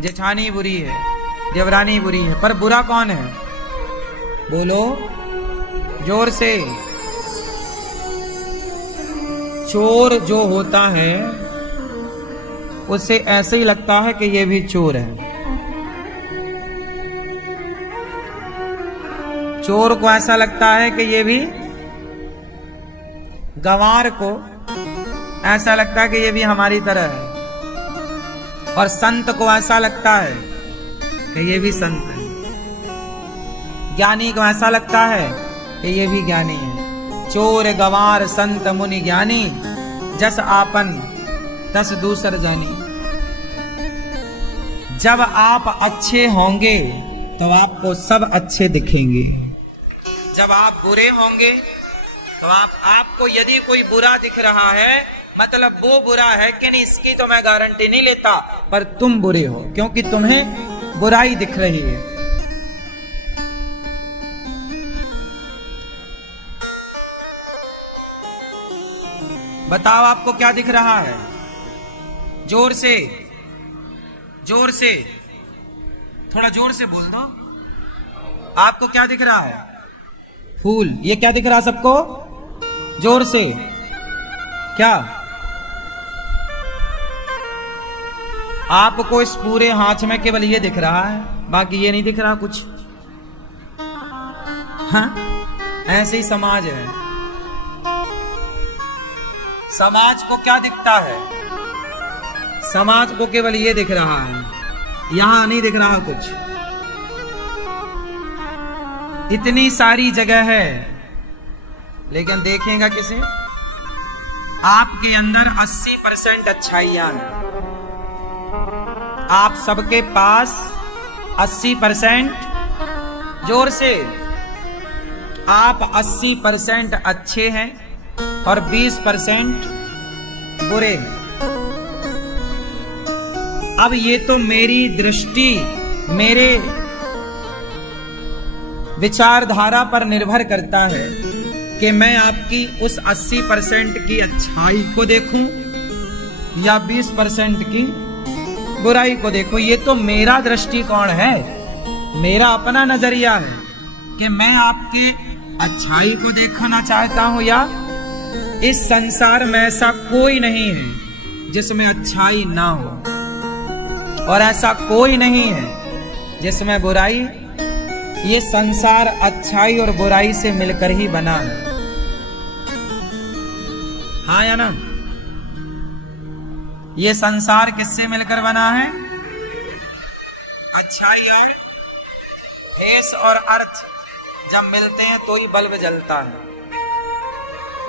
जेठानी बुरी है, देवरानी बुरी है, पर बुरा कौन है? बोलो जोर से। चोर जो होता है उसे ऐसे ही लगता है कि ये भी चोर है। चोर को ऐसा लगता है कि ये भी, गंवार को ऐसा लगता है कि ये भी हमारी तरह है, और संत को ऐसा लगता है कि ये भी संत है, ज्ञानी को ऐसा लगता है कि ये भी ज्ञानी है। चोर गंवार संत मुनि ज्ञानी, जस आपन तस दूसर जानी। जब आप अच्छे होंगे तो आपको सब अच्छे दिखेंगे, जब आप बुरे होंगे तो आपको यदि कोई बुरा दिख रहा है मतलब वो बुरा है कि नहीं, इसकी तो मैं गारंटी नहीं लेता, पर तुम बुरे हो क्योंकि तुम्हें बुराई दिख रही है। बताओ आपको क्या दिख रहा है? जोर से, जोर से, थोड़ा जोर से बोल दो। आपको क्या दिख रहा है? फूल। ये क्या दिख रहा सबको? जोर से। क्या आपको इस पूरे हाथ में केवल ये दिख रहा है, बाकी ये नहीं दिख रहा कुछ? हाँ, ऐसे ही समाज है। समाज को क्या दिखता है? समाज को केवल ये दिख रहा है, यहां नहीं दिख रहा कुछ। इतनी सारी जगह है लेकिन देखेगा किसे? आपके अंदर 80% अच्छाइयां हैं, आप सबके पास 80%, जोर से, आप 80% अच्छे हैं और 20% बुरे हैं। अब ये तो मेरी दृष्टि, मेरे विचारधारा पर निर्भर करता है कि मैं आपकी उस 80% की अच्छाई को देखूं या 20% की बुराई को देखूं। ये तो मेरा दृष्टिकोण है, मेरा अपना नजरिया है कि मैं आपके अच्छाई को देखना चाहता हूं, या इस संसार में ऐसा कोई नहीं है जिसमें अच्छाई ना हो, और ऐसा कोई नहीं है जिसमें बुराई। ये संसार अच्छाई और बुराई से मिलकर ही बना है, हाँ या ना? ये संसार किससे मिलकर बना है? अच्छाई और फेस और अर्थ जब मिलते हैं तो ही बल्ब जलता है।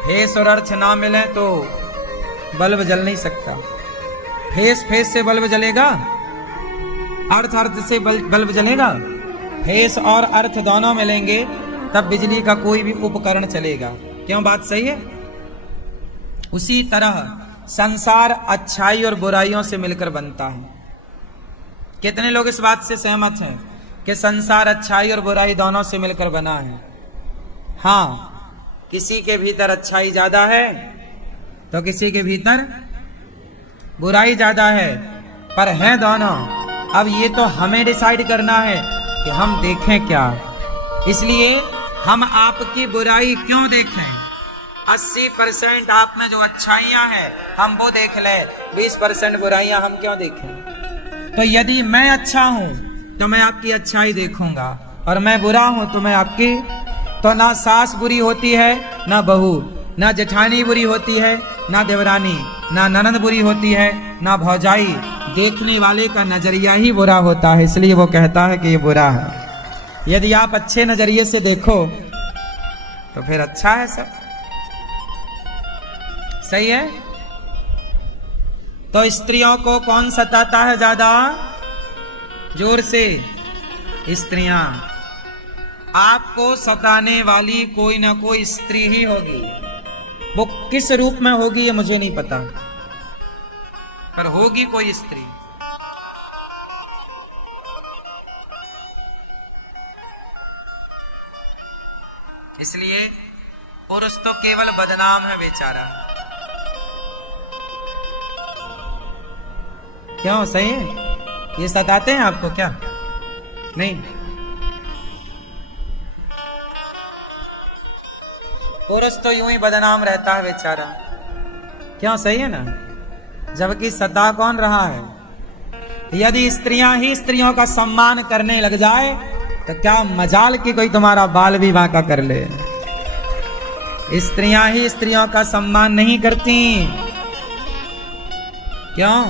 फेस और अर्थ ना मिले तो बल्ब जल नहीं सकता। फेस से बल्ब जलेगा, अर्थ से बल्ब जलेगा। फेस और अर्थ दोनों मिलेंगे तब बिजली का कोई भी उपकरण चलेगा। क्यों? बात सही है। उसी तरह संसार अच्छाई और बुराइयों से मिलकर बनता है। कितने लोग इस बात से सहमत हैं कि संसार अच्छाई और बुराई दोनों से मिलकर बना है? हाँ, किसी के भीतर अच्छाई ज्यादा है तो किसी के भीतर बुराई ज्यादा है, पर है दोनों। अब ये तो हमें डिसाइड करना है कि हम देखें क्या। इसलिए हम आपकी बुराई क्यों देखें? 80% आप में जो अच्छाइयां हैं हम वो देख लें, 20% बुराइयां हम क्यों देखें? तो यदि मैं अच्छा हूं तो मैं आपकी अच्छाई देखूंगा, और मैं बुरा हूं तो मैं आपकी, तो ना सास बुरी होती है, ना बहू, ना जेठानी बुरी होती है, ना देवरानी, ना ननद बुरी होती है, ना भौजाई। देखने वाले का नजरिया ही बुरा होता है, इसलिए वो कहता है कि ये बुरा है। यदि आप अच्छे नजरिए से देखो तो फिर अच्छा है सब, सही है। तो स्त्रियों को कौन सताता है ज्यादा? जोर से, स्त्रियां। आपको सताने वाली कोई ना कोई स्त्री ही होगी, वो किस रूप में होगी ये मुझे नहीं पता, पर होगी कोई स्त्री। इसलिए पुरुष तो केवल बदनाम है बेचारा। क्यों? सही है। ये सताते हैं आपको क्या? नहीं। पुरुष तो यूं ही बदनाम रहता है बेचारा, क्यों? सही है ना? जबकि सता कौन रहा है? यदि स्त्रियां ही स्त्रियों का सम्मान करने लग जाए तो क्या मजाल कि कोई तुम्हारा बाल विवाह का कर ले। स्त्रियां ही स्त्रियों का सम्मान नहीं करती, क्यों?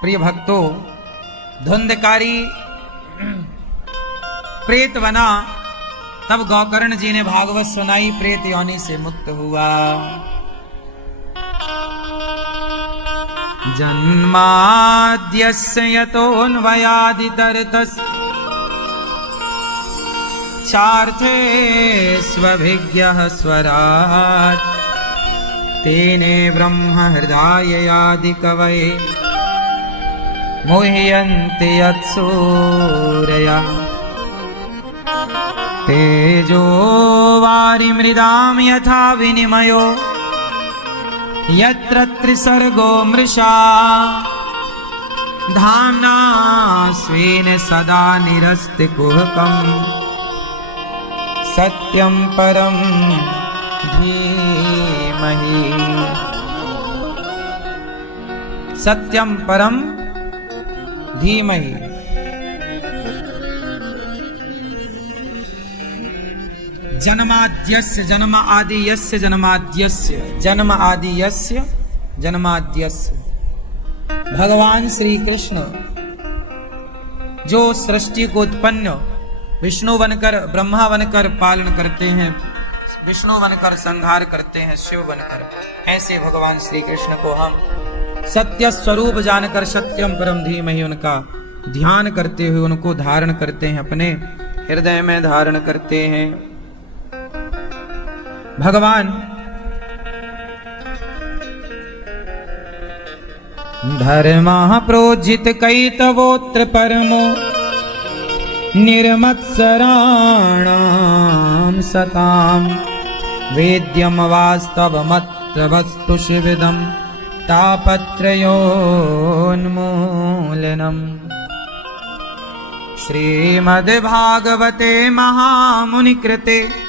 प्रिय भक्तों, धुंधकारी प्रेत बना, तब गौकर्ण जी ने भागवत सुनाई, प्रेत योनि से मुक्त हुआ। जन्माद्यस्य यतोऽन्वयादितरतस् चार्थे स्वभिज्ञः स्वराट् तेने ब्रह्म हृदयादि कवये मुह्यन्ति यत्सूरया तेजो वारिमृदां यथा विनिमयो यत्र त्रिसर्गो मृषा धाम्ना स्वेन सदा निरस्तिकुहकम् सत्यं परं धीमहि। सत्यं परं धीमहि। जन्माद्यस्य जन्म आदि यस्य जन्माद्यस्य जन्म आदि यस्य जन्माद्यस्य। भगवान श्री कृष्ण जो सृष्टि को उत्पन्न विष्णु बनकर ब्रह्मा बनकर पालन करते हैं, विष्णु बनकर संहार करते हैं, शिव बनकर, ऐसे भगवान श्री कृष्ण को हम सत्य स्वरूप जानकर सत्यम परम धीमहि उनका ध्यान करते हुए उनको धारण करते हैं, अपने हृदय में धारण करते हैं। भगवान धर्मः प्रोज्झित कैतवोऽत्र परमो निर्मत्सराणां सतां वेद्यं वास्तवमत्र वस्तु शिविदं तापत्रयोन्मूलनम्। श्रीमद्भागवते महामुनिकृते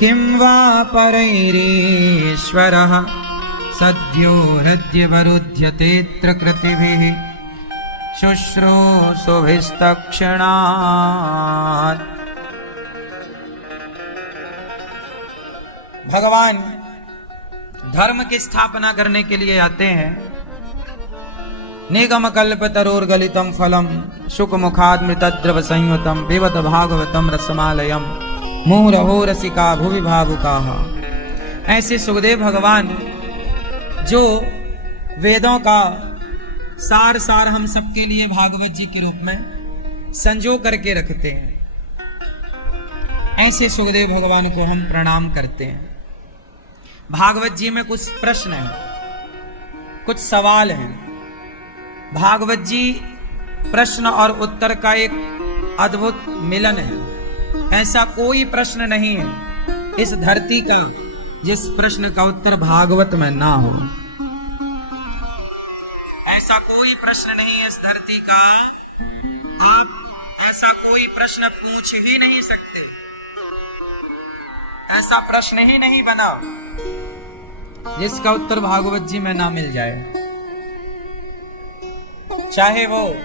किं वा परैरीश्वरः सद्यो हृद्यवरुध्यतेऽत्र कृतिभिः शुश्रूषुभिस्तक्षणात्। भगवान धर्म की स्थापना करने के लिए आते हैं। निगम कल्पतरोर्गलितं फलं शुकमुखाद्मृतद्रव संयुतं पिबत भागवतं रसमालयं मुहुरहो रसिका भुवि भावुकाः। ऐसे सुखदेव भगवान जो वेदों का सार हम सबके लिए भागवत जी के रूप में संजो करके रखते हैं, ऐसे सुखदेव भगवान को हम प्रणाम करते हैं। भागवत जी में कुछ प्रश्न हैं, कुछ सवाल हैं। भागवत जी प्रश्न और उत्तर का एक अद्भुत मिलन है। ऐसा कोई प्रश्न नहीं है इस धरती का जिस प्रश्न का उत्तर भागवत में ना हो। ऐसा कोई प्रश्न नहीं है इस धरती का, आप ऐसा कोई प्रश्न पूछ ही नहीं सकते, ऐसा प्रश्न ही नहीं बना जिसका उत्तर भागवत जी में ना मिल जाए। चाहे वो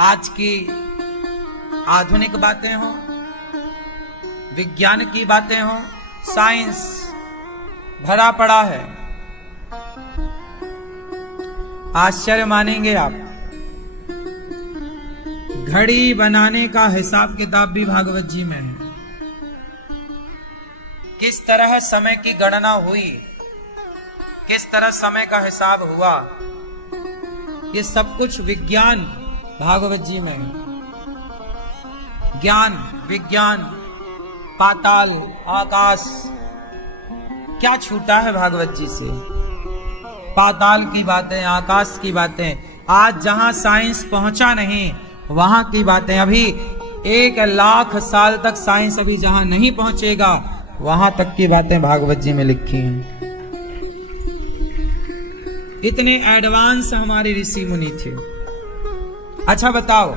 आज की आधुनिक बातें हो, विज्ञान की बातें हो, साइंस भरा पड़ा है। आश्चर्य मानेंगे आप, घड़ी बनाने का हिसाब किताब भी भागवत जी में है। किस तरह समय की गणना हुई, किस तरह समय का हिसाब हुआ, ये सब कुछ विज्ञान भागवत जी में है। ज्ञान, विज्ञान, पाताल, आकाश, क्या छूटा है भागवत जी से? पाताल की बातें, आकाश की बातें, आज जहां साइंस पहुंचा नहीं वहां की बातें। अभी 1,00,000 साल तक साइंस अभी जहां नहीं पहुंचेगा वहां तक की बातें भागवत जी में लिखी हैं। इतने एडवांस हमारे ऋषि मुनि थे। अच्छा बताओ,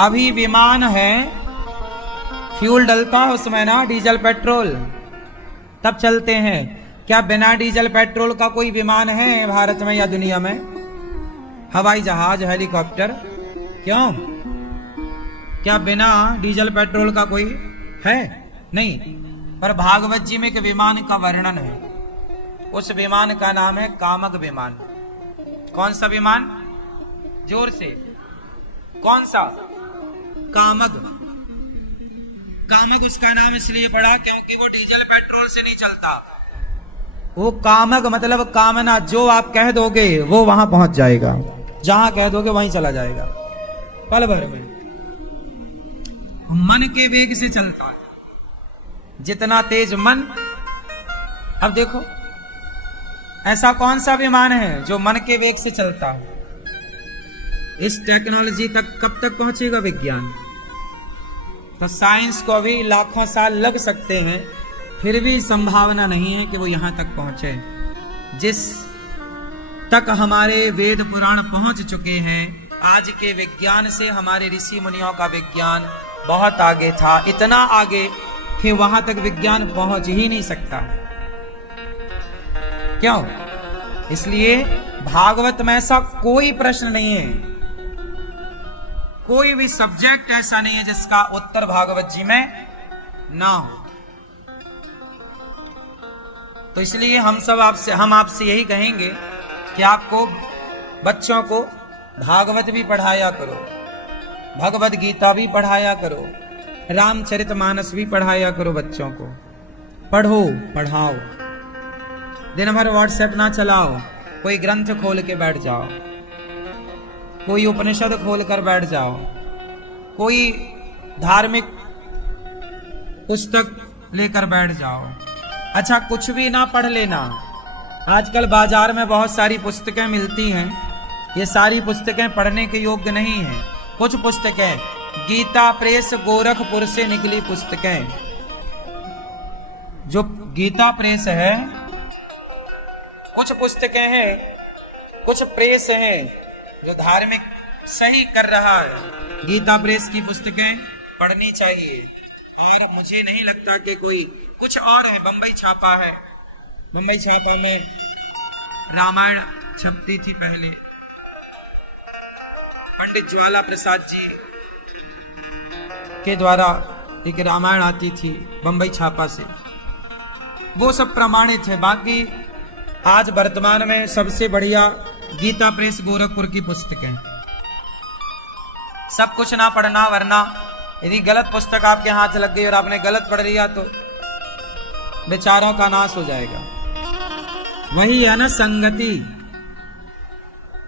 अभी विमान है, फ्यूल डलता है उसमें ना, डीजल पेट्रोल, तब चलते हैं। क्या बिना डीजल पेट्रोल का कोई विमान है भारत में या दुनिया में? हवाई जहाज, हेलीकॉप्टर, क्यों? क्या बिना डीजल पेट्रोल का कोई है? नहीं। पर भागवत जी में एक विमान का वर्णन है। उस विमान का नाम है कामक विमान। कौन सा विमान? जोर से, कौन सा? कामक। कामक उसका नाम इसलिए पड़ा क्योंकि वो डीजल पेट्रोल से नहीं चलता। वो कामक मतलब कामना, जो आप कह दोगे वो वहां पहुंच जाएगा, जहां कह दोगे वहीं चला जाएगा पल भर में। मन के वेग से चलता है, जितना तेज मन। अब देखो, ऐसा कौन सा विमान है जो मन के वेग से चलता है? इस टेक्नोलॉजी तक कब तक पहुंचेगा विज्ञान? तो साइंस को अभी लाखों साल लग सकते हैं, फिर भी संभावना नहीं है कि वो यहां तक पहुंचे। जिस तक हमारे वेद पुराण पहुंच चुके हैं, आज के विज्ञान से हमारे ऋषि मुनियों का विज्ञान बहुत आगे था, इतना आगे कि वहां तक विज्ञान पहुंच ही नहीं सकता। क्यों? इसलिए भागवत में ऐसा कोई प्रश्न नहीं है, कोई भी सब्जेक्ट ऐसा नहीं है जिसका उत्तर भागवत जी में ना हो। तो इसलिए हम आपसे यही कहेंगे कि आपको, बच्चों को भागवत भी पढ़ाया करो, भगवत गीता भी पढ़ाया करो, रामचरितमानस भी पढ़ाया करो। बच्चों को पढ़ो, पढ़ाओ। दिन भर व्हाट्सएप ना चलाओ, कोई ग्रंथ खोल के बैठ जाओ, कोई उपनिषद खोल कर बैठ जाओ, कोई धार्मिक पुस्तक लेकर बैठ जाओ। अच्छा, कुछ भी ना पढ़ लेना। आजकल बाजार में बहुत सारी पुस्तकें मिलती हैं, ये सारी पुस्तकें पढ़ने के योग्य नहीं हैं। कुछ पुस्तकें गीता प्रेस गोरखपुर से निकली पुस्तकें, जो गीता प्रेस है, कुछ पुस्तकें हैं, कुछ प्रेस हैं जो धार्मिक सही कर रहा है। गीता प्रेस की पुस्तकें पढ़नी चाहिए। और मुझे नहीं लगता कि कोई, कुछ और है, बंबई छापा है, बंबई छापा में रामायण छपती थी पहले, पंडित ज्वाला प्रसाद जी के द्वारा एक रामायण आती थी बंबई छापा से, वो सब प्रमाणित है। बाकी आज वर्तमान में सबसे बढ़िया गीता प्रेस गोरखपुर की पुस्तकें। सब कुछ ना पढ़ना, वरना यदि गलत पुस्तक आपके हाथ लग गई और आपने गलत पढ़ लिया तो बेचारों का नाश हो जाएगा। वही है ना संगति।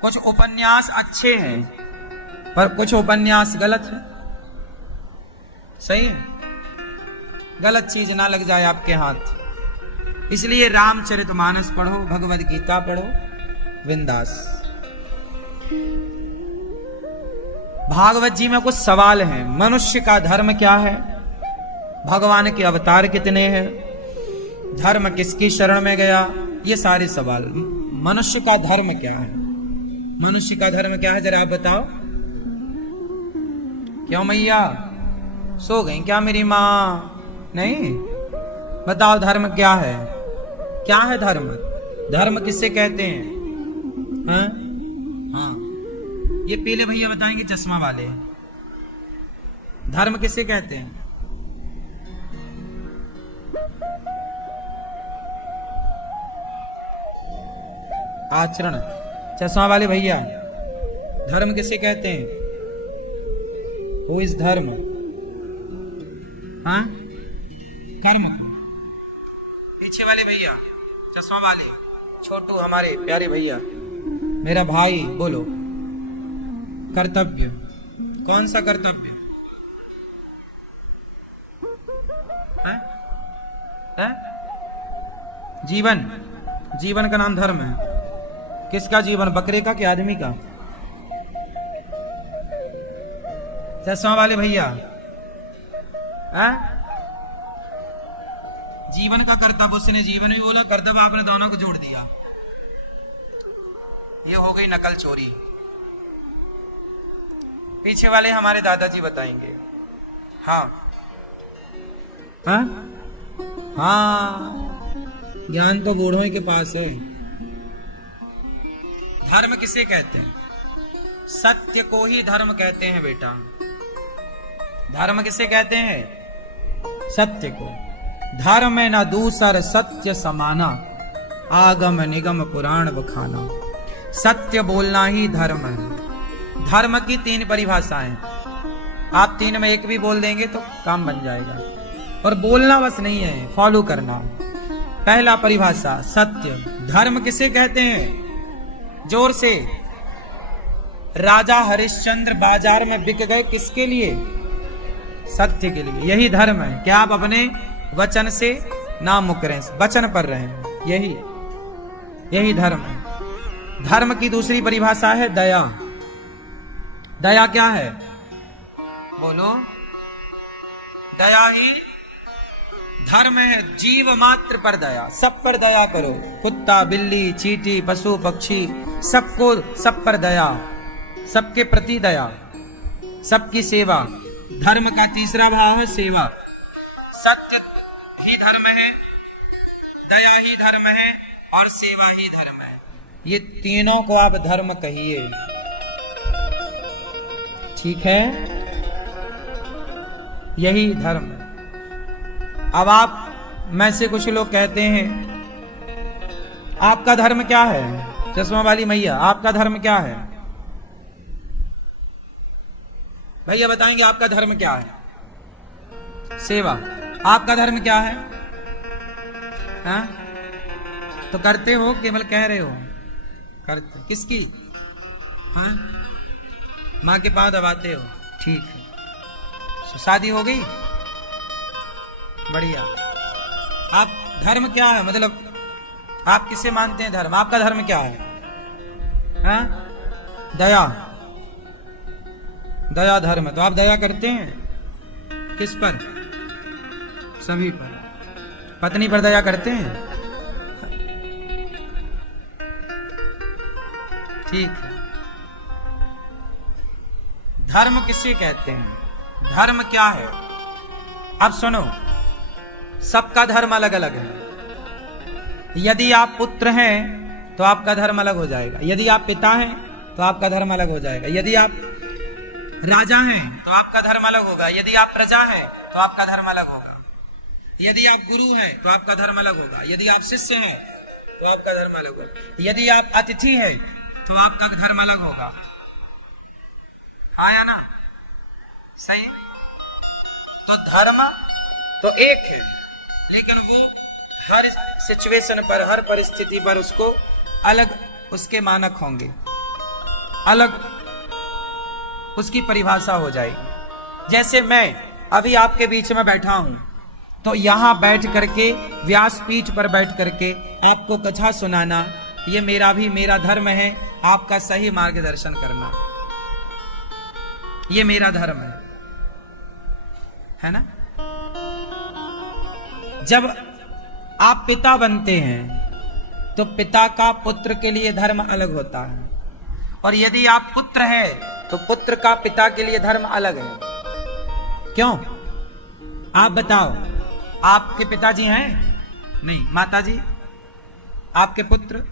कुछ उपन्यास अच्छे हैं पर कुछ उपन्यास गलत है, सही है? गलत चीज ना लग जाए आपके हाथ। इसलिए रामचरितमानस पढ़ो, भगवद गीता पढ़ो, बिंदास। भागवत जी में कुछ सवाल हैं। मनुष्य का धर्म क्या है? भगवान के अवतार कितने हैं? धर्म किसकी शरण में गया? ये सारे सवाल। मनुष्य का धर्म क्या है? मनुष्य का धर्म क्या है, जरा आप बताओ। क्यों मैया, सो गई क्या मेरी माँ? नहीं, बताओ धर्म क्या है? क्या है धर्म? धर्म किससे कहते हैं? हाँ, ये पीले भैया बताएंगे, चश्मा वाले। धर्म किसे कहते हैं? आचरण। चश्मा वाले भैया, धर्म किसे कहते हैं? वो इस धर्म, हाँ, कर्म को। पीछे वाले भैया, चश्मा वाले, छोटू हमारे प्यारे भैया, मेरा भाई, बोलो। कर्तव्य। कौन सा कर्तव्य है? है? जीवन। जीवन का नाम धर्म है। किसका जीवन? बकरे का कि आदमी का? चश्मा वाले भैया, हाँ? जीवन का कर्तव्य उसने जीवन में बोला, कर्तव्य आपने दोनों को जोड़ दिया। ये हो गई नकल चोरी। पीछे वाले हमारे दादाजी बताएंगे। हाँ हाँ हाँ, ज्ञान तो बूढ़ों ही के पास है। धर्म किसे कहते हैं? सत्य को ही धर्म कहते हैं बेटा। धर्म किसे कहते हैं? सत्य को। धर्म न दूसर सत्य समाना, आगम निगम पुराण बखाना। सत्य बोलना ही धर्म है। धर्म की 3 परिभाषाएं, आप 3 में एक भी बोल देंगे तो काम बन जाएगा। और बोलना बस नहीं है, फॉलो करना। पहला परिभाषा सत्य। धर्म किसे कहते हैं? जोर से। राजा हरिश्चंद्र बाजार में बिक गए किसके लिए? सत्य के लिए। यही धर्म है कि आप अपने वचन से ना मुकरें, वचन पर रहें। यही धर्म है। धर्म की दूसरी परिभाषा है दया। दया क्या है? बोलो। दया ही धर्म है। जीव मात्र पर दया, सब पर दया करो। कुत्ता, बिल्ली, चींटी, पशु, पक्षी, सबको, सब पर दया, सबके प्रति दया, सबकी सेवा। धर्म का तीसरा भाव है सेवा। सत्य ही धर्म है, दया ही धर्म है और सेवा ही धर्म है। ये तीनों को आप धर्म कहिए, ठीक है? यही धर्म है। अब आप में से कुछ लोग कहते हैं आपका धर्म क्या है? चश्मा वाली मैया, आपका धर्म क्या है? भैया बताएंगे आपका धर्म क्या है? सेवा। आपका धर्म क्या है? हाँ? तो करते हो केवल कह रहे हो? करते। किसकी? हाँ? माँ के पांव दबाते हो, ठीक है। तो शादी हो गई? बढ़िया। आप धर्म क्या है? मतलब आप किसे मानते हैं धर्म? आपका धर्म क्या है? हाँ? दया। दया धर्म। तो आप दया करते हैं किस पर? सभी पर। पत्नी पर दया करते हैं? ठीक है। धर्म किसे कहते हैं? धर्म क्या है? अब सुनो, सबका धर्म अलग अलग है। यदि आप पुत्र हैं तो आपका धर्म अलग हो जाएगा। यदि आप पिता हैं तो आपका धर्म अलग हो जाएगा। यदि आप राजा हैं तो आपका धर्म अलग होगा। यदि आप प्रजा हैं तो आपका धर्म अलग होगा। यदि आप गुरु हैं तो आपका धर्म अलग होगा। यदि आप शिष्य हैं तो आपका धर्म अलग होगा। यदि आप अतिथि हैं तो आपका धर्म अलग होगा। हाँ या ना? सही। तो धर्म तो एक है, लेकिन वो हर सिचुएशन पर, हर परिस्थिति पर उसको अलग, उसके मानक होंगे, अलग उसकी परिभाषा हो जाएगी। जैसे मैं अभी आपके बीच में बैठा हूं, तो यहां बैठ करके, व्यासपीठ पर बैठ करके आपको कथा सुनाना, ये मेरा धर्म है। आपका सही मार्गदर्शन करना, ये मेरा धर्म है ना? जब आप पिता बनते हैं तो पिता का पुत्र के लिए धर्म अलग होता है, और यदि आप पुत्र हैं तो पुत्र का पिता के लिए धर्म अलग है। क्यों? आप बताओ। आपके पिताजी हैं? नहीं। माताजी? आपके पुत्र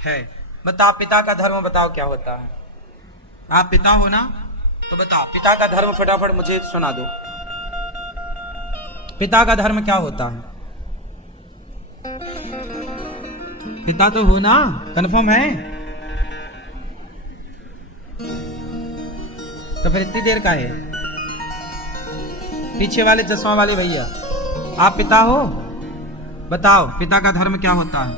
है? बताओ पिता का धर्म बताओ क्या होता है? आप पिता हो ना, तो बताओ पिता का धर्म फटाफट मुझे सुना दो। पिता का धर्म क्या होता है? पिता तो हो ना? कंफर्म है? तो फिर इतनी देर का है? पीछे वाले चश्मा वाले भैया, आप पिता हो? बताओ पिता का धर्म क्या होता है?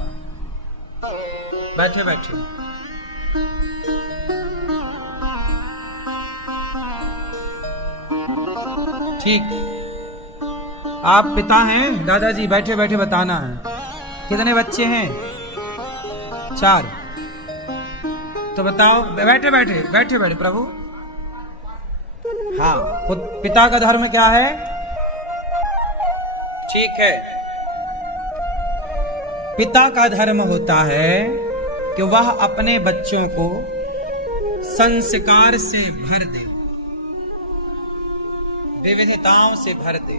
बैठे बैठे। ठीक, आप पिता हैं? दादाजी बैठे बैठे बताना है। कितने बच्चे हैं? 4। तो बताओ बैठे बैठे प्रभु। हाँ, पिता का धर्म क्या है? ठीक है, पिता का धर्म होता है कि वह अपने बच्चों को संस्कार से भर दे, विविधताओं से भर दे।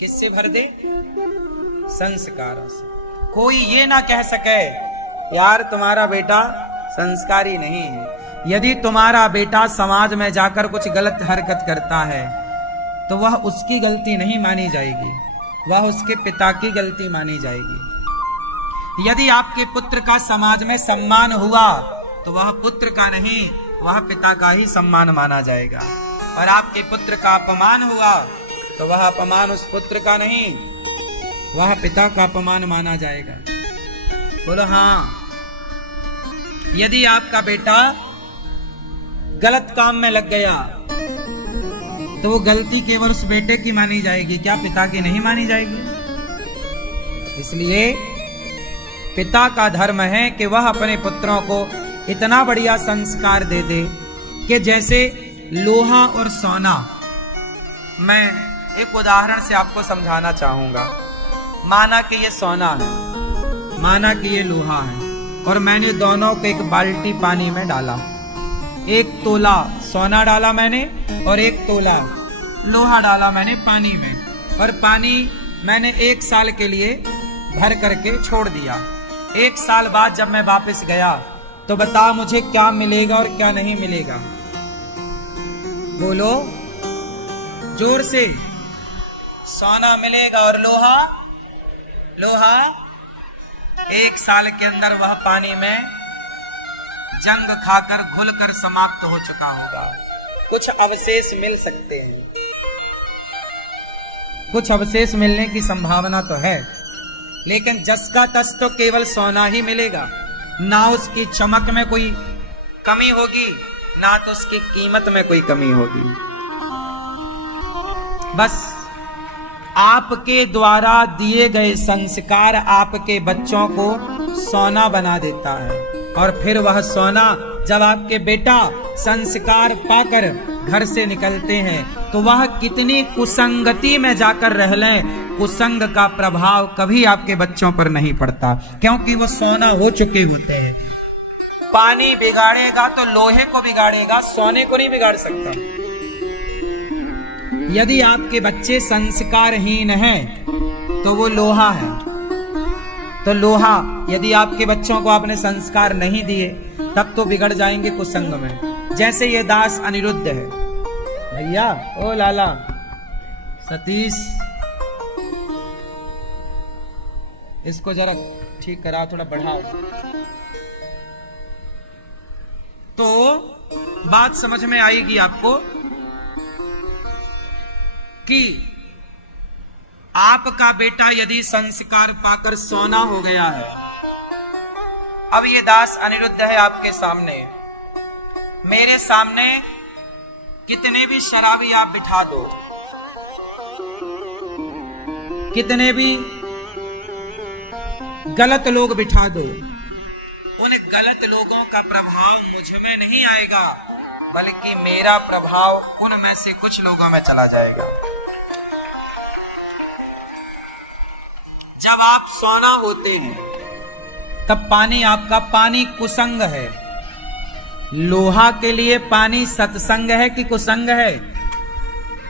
किससे भर दे? संस्कारों से। कोई ये ना कह सके यार तुम्हारा बेटा संस्कारी नहीं है। यदि तुम्हारा बेटा समाज में जाकर कुछ गलत हरकत करता है तो वह उसकी गलती नहीं मानी जाएगी, वह उसके पिता की गलती मानी जाएगी। यदि आपके पुत्र का समाज में सम्मान हुआ तो वह पुत्र का नहीं, वह पिता का ही सम्मान माना जाएगा। और आपके पुत्र का अपमान हुआ तो वह अपमान उस पुत्र का नहीं, वह पिता का अपमान माना जाएगा। बोलो हाँ। यदि आपका बेटा गलत काम में लग गया तो वो गलती केवल उस बेटे की मानी जाएगी, क्या पिता की नहीं मानी जाएगी? इसलिए पिता का धर्म है कि वह अपने पुत्रों को इतना बढ़िया संस्कार दे दे कि जैसे लोहा और सोना। मैं एक उदाहरण से आपको समझाना चाहूंगा। माना कि ये सोना है, माना कि ये लोहा है, और मैंने दोनों को एक बाल्टी पानी में डाला। एक तोला सोना डाला मैंने और एक तोला लोहा डाला मैंने पानी में, और पानी मैंने 1 साल के लिए भर करके छोड़ दिया। 1 साल बाद जब मैं वापस गया तो बता मुझे क्या मिलेगा और क्या नहीं मिलेगा? बोलो जोर से। सोना मिलेगा और लोहा? लोहा 1 साल के अंदर वह पानी में जंग खाकर घुलकर समाप्त हो चुका होगा। कुछ अवशेष मिल सकते हैं, कुछ अवशेष मिलने की संभावना तो है, लेकिन जस का तस तो केवल सोना ही मिलेगा। ना उसकी चमक में कोई कमी होगी, ना तो उसकी कीमत में कोई कमी होगी। बस आपके द्वारा दिए गए संस्कार आपके बच्चों को सोना बना देता है, और फिर वह सोना जब आपके बेटा संस्कार पाकर घर से निकलते हैं तो वह कितनी कुसंगति में जाकर रह लें, कुसंग का प्रभाव कभी आपके बच्चों पर नहीं पड़ता, क्योंकि वो सोना हो चुके होते हैं। पानी बिगाड़ेगा तो लोहे को बिगाड़ेगा, सोने को नहीं बिगाड़ सकता। यदि आपके बच्चे संस्कारहीन हैं तो वो लोहा है। तो लोहा, यदि आपके बच्चों को आपने संस्कार नहीं दिए तब तो बिगड़ जाएंगे कुसंग में। जैसे ये दास अनिरुद्ध है। भैया ओ लाला सतीश, इसको जरा ठीक करा, थोड़ा बढ़ाओ। तो बात समझ में आएगी आपको कि आपका बेटा यदि संस्कार पाकर सोना हो गया है। अब ये दास अनिरुद्ध है आपके सामने, मेरे सामने कितने भी शराबी आप बिठा दो, कितने भी गलत लोग बिठा दो, उन गलत लोगों का प्रभाव मुझ में नहीं आएगा, बल्कि मेरा प्रभाव उनमें से कुछ लोगों में चला जाएगा। जब आप सोना होते हैं तब पानी आपका पानी कुसंग है। लोहा के लिए पानी सत्संग है कि कुसंग है?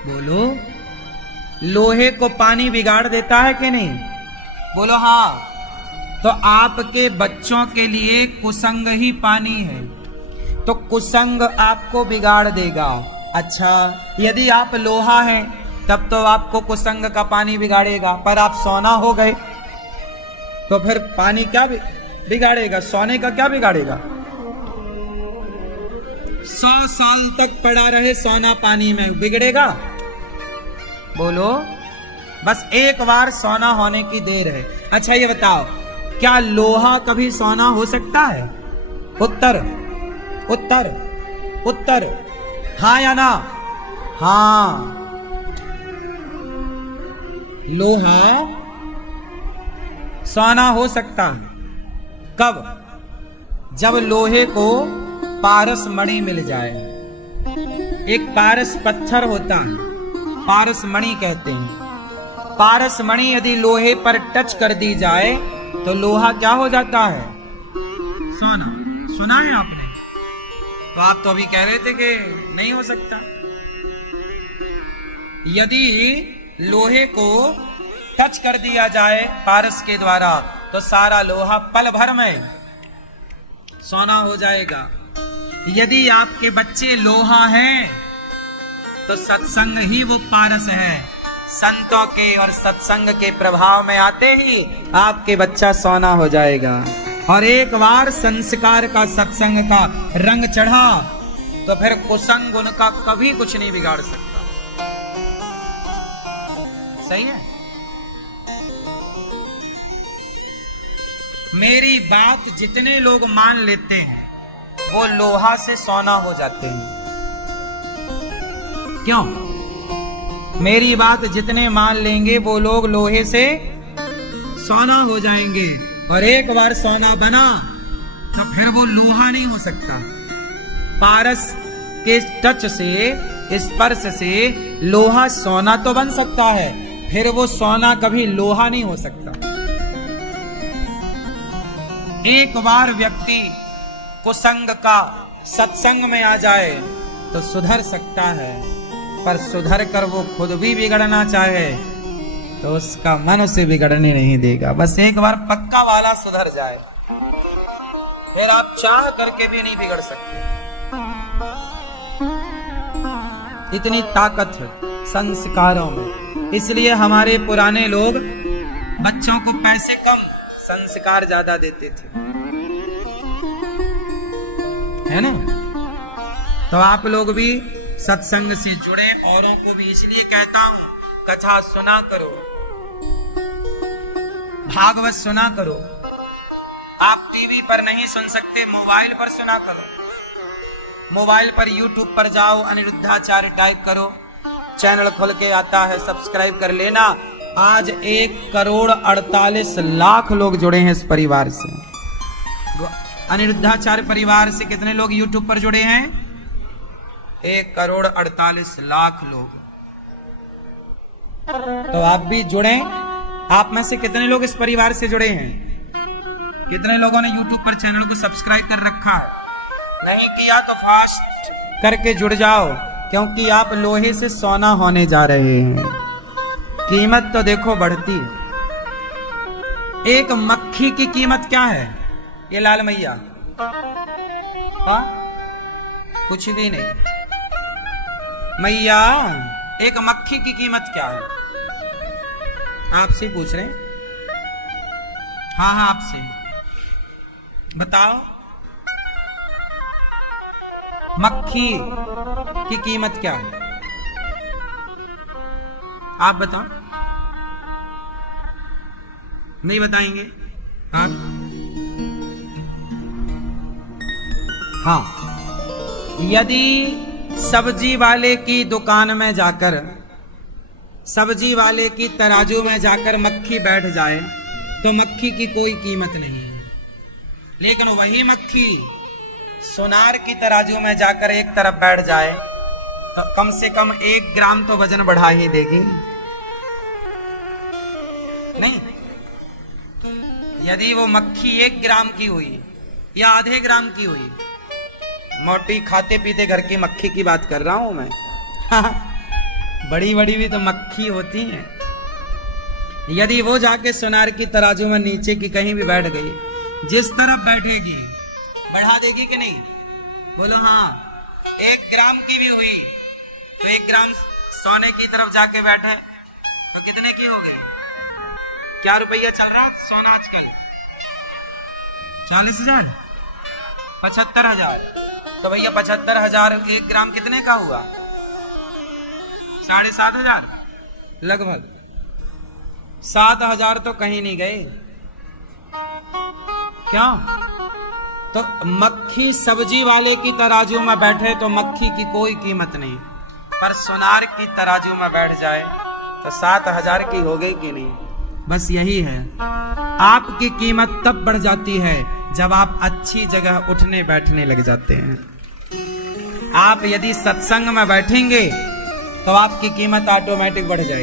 बोलो। लोहे को पानी बिगाड़ देता है कि नहीं? बोलो हाँ। तो आपके बच्चों के लिए कुसंग ही पानी है, तो कुसंग आपको बिगाड़ देगा। अच्छा, यदि आप लोहा हैं तब तो आपको कुसंग का पानी बिगाड़ेगा, पर आप सोना हो गए तो फिर पानी क्या बिगाड़ेगा? सोने का क्या बिगाड़ेगा? 100 साल तक पड़ा रहे सोना पानी में, बिगड़ेगा? बोलो। बस एक बार सोना होने की देर है। अच्छा ये बताओ, क्या लोहा कभी सोना हो सकता है? उत्तर उत्तर उत्तर, हाँ या ना? हाँ। लोहा सोना हो सकता है कब? जब लोहे को पारस मणि मिल जाए। एक पारस पत्थर होता है, पारस मणि कहते हैं। पारस मणि यदि लोहे पर टच कर दी जाए तो लोहा क्या हो जाता है? सोना। सुना है आपने? तो आप तो अभी कह रहे थे कि नहीं हो सकता। यदि लोहे को टच कर दिया जाए पारस के द्वारा तो सारा लोहा पल भर में सोना हो जाएगा। यदि आपके बच्चे लोहा हैं तो सत्संग ही वो पारस है। संतों के और सत्संग के प्रभाव में आते ही आपके बच्चा सोना हो जाएगा। और एक बार संस्कार का, सत्संग का रंग चढ़ा तो फिर कुसंग उनका कभी कुछ नहीं बिगाड़ सकता। सही है? मेरी बात जितने लोग मान लेते हैं वो लोहा से सोना हो जाते हैं। क्यों? मेरी बात जितने मान लेंगे वो लोग लोहे से सोना हो जाएंगे। और एक बार सोना बना तो फिर वो लोहा नहीं हो सकता। पारस के टच से, स्पर्श से लोहा सोना तो बन सकता है, फिर वो सोना कभी लोहा नहीं हो सकता। एक बार व्यक्ति कुसंग का सत्संग में आ जाए तो सुधर सकता है, पर सुधर कर वो खुद भी बिगड़ना चाहे तो उसका मन उसे बिगड़ने नहीं देगा। बस एक बार पक्का वाला सुधर जाए, फिर आप चाह करके भी नहीं बिगड़ सकते। इतनी ताकत है संस्कारों में। इसलिए हमारे पुराने लोग बच्चों को पैसे कम, संस्कार ज्यादा देते थे, है ना? तो आप लोग भी सत्संग से जुड़े। औरों को भी इसलिए कहता हूं, कथा सुना करो, भागवत सुना करो। आप टीवी पर नहीं सुन सकते, मोबाइल पर सुना करो। मोबाइल पर यूट्यूब पर जाओ, अनिरुद्धाचार्य टाइप करो, चैनल खुल के आता है, सब्सक्राइब कर लेना। आज 1,48,00,000 लोग जुड़े हैं इस परिवार से। अनिरुद्धाचार्य परिवार से कितने लोग यूट्यूब पर जुड़े हैं? 1,48,00,000 लोग। तो आप भी जुड़े। आप में से कितने लोग इस परिवार से जुड़े हैं? कितने लोगों ने यूट्यूब पर चैनल को सब्सक्राइब कर रखा है? नहीं किया तो फास्ट करके जुड़ जाओ, क्योंकि आप लोहे से सोना होने जा रहे हैं। कीमत तो देखो बढ़ती है। एक मक्खी की कीमत क्या है? ये लाल मैया, हाँ? कुछ भी नहीं। मैया, एक मक्खी की कीमत क्या है? आपसे पूछ रहे हैं। हाँ, आपसे बताओ, मक्खी की कीमत क्या है? आप बताओ। नहीं बताएंगे आप? हाँ, यदि सब्जी वाले की दुकान में जाकर, सब्जी वाले की तराजू में जाकर मक्खी बैठ जाए तो मक्खी की कोई कीमत नहीं है। लेकिन वही मक्खी सोनार की तराजू में जाकर एक तरफ बैठ जाए तो कम से कम 1 ग्राम तो वजन बढ़ा ही देगी। नहीं, यदि वो मक्खी 1 ग्राम की हुई या आधे ग्राम की हुई, मोटी खाते पीते घर की मक्खी की बात कर रहा हूं मैं। बड़ी बड़ी भी तो मक्खी होती हैं। यदि वो जाके सोनार की तराजू में नीचे की कहीं भी बैठ गई, जिस तरफ बैठेगी बढ़ा देगी कि नहीं? बोलो हाँ। 1 ग्राम की भी हुई तो 1 ग्राम सोने की तरफ जाके बैठे तो कितने की हो गई? क्या रुपया चल रहा सोना आजकल? 40,000, 75,000। तो भैया 75,000 1 ग्राम कितने का हुआ? 7,500 लगभग। 7,000 तो कहीं नहीं गए। क्या? तो मक्खी सब्जी वाले की तराजू में बैठे तो मक्खी की कोई कीमत नहीं, पर सोनार की तराजू में बैठ जाए तो 7,000 की हो गई कि नहीं? बस यही है। आपकी कीमत तब बढ़ जाती है जब आप अच्छी जगह उठने बैठने लग जाते हैं। आप यदि सत्संग में बैठेंगे तो आपकी कीमत ऑटोमेटिक बढ़ जाएगी।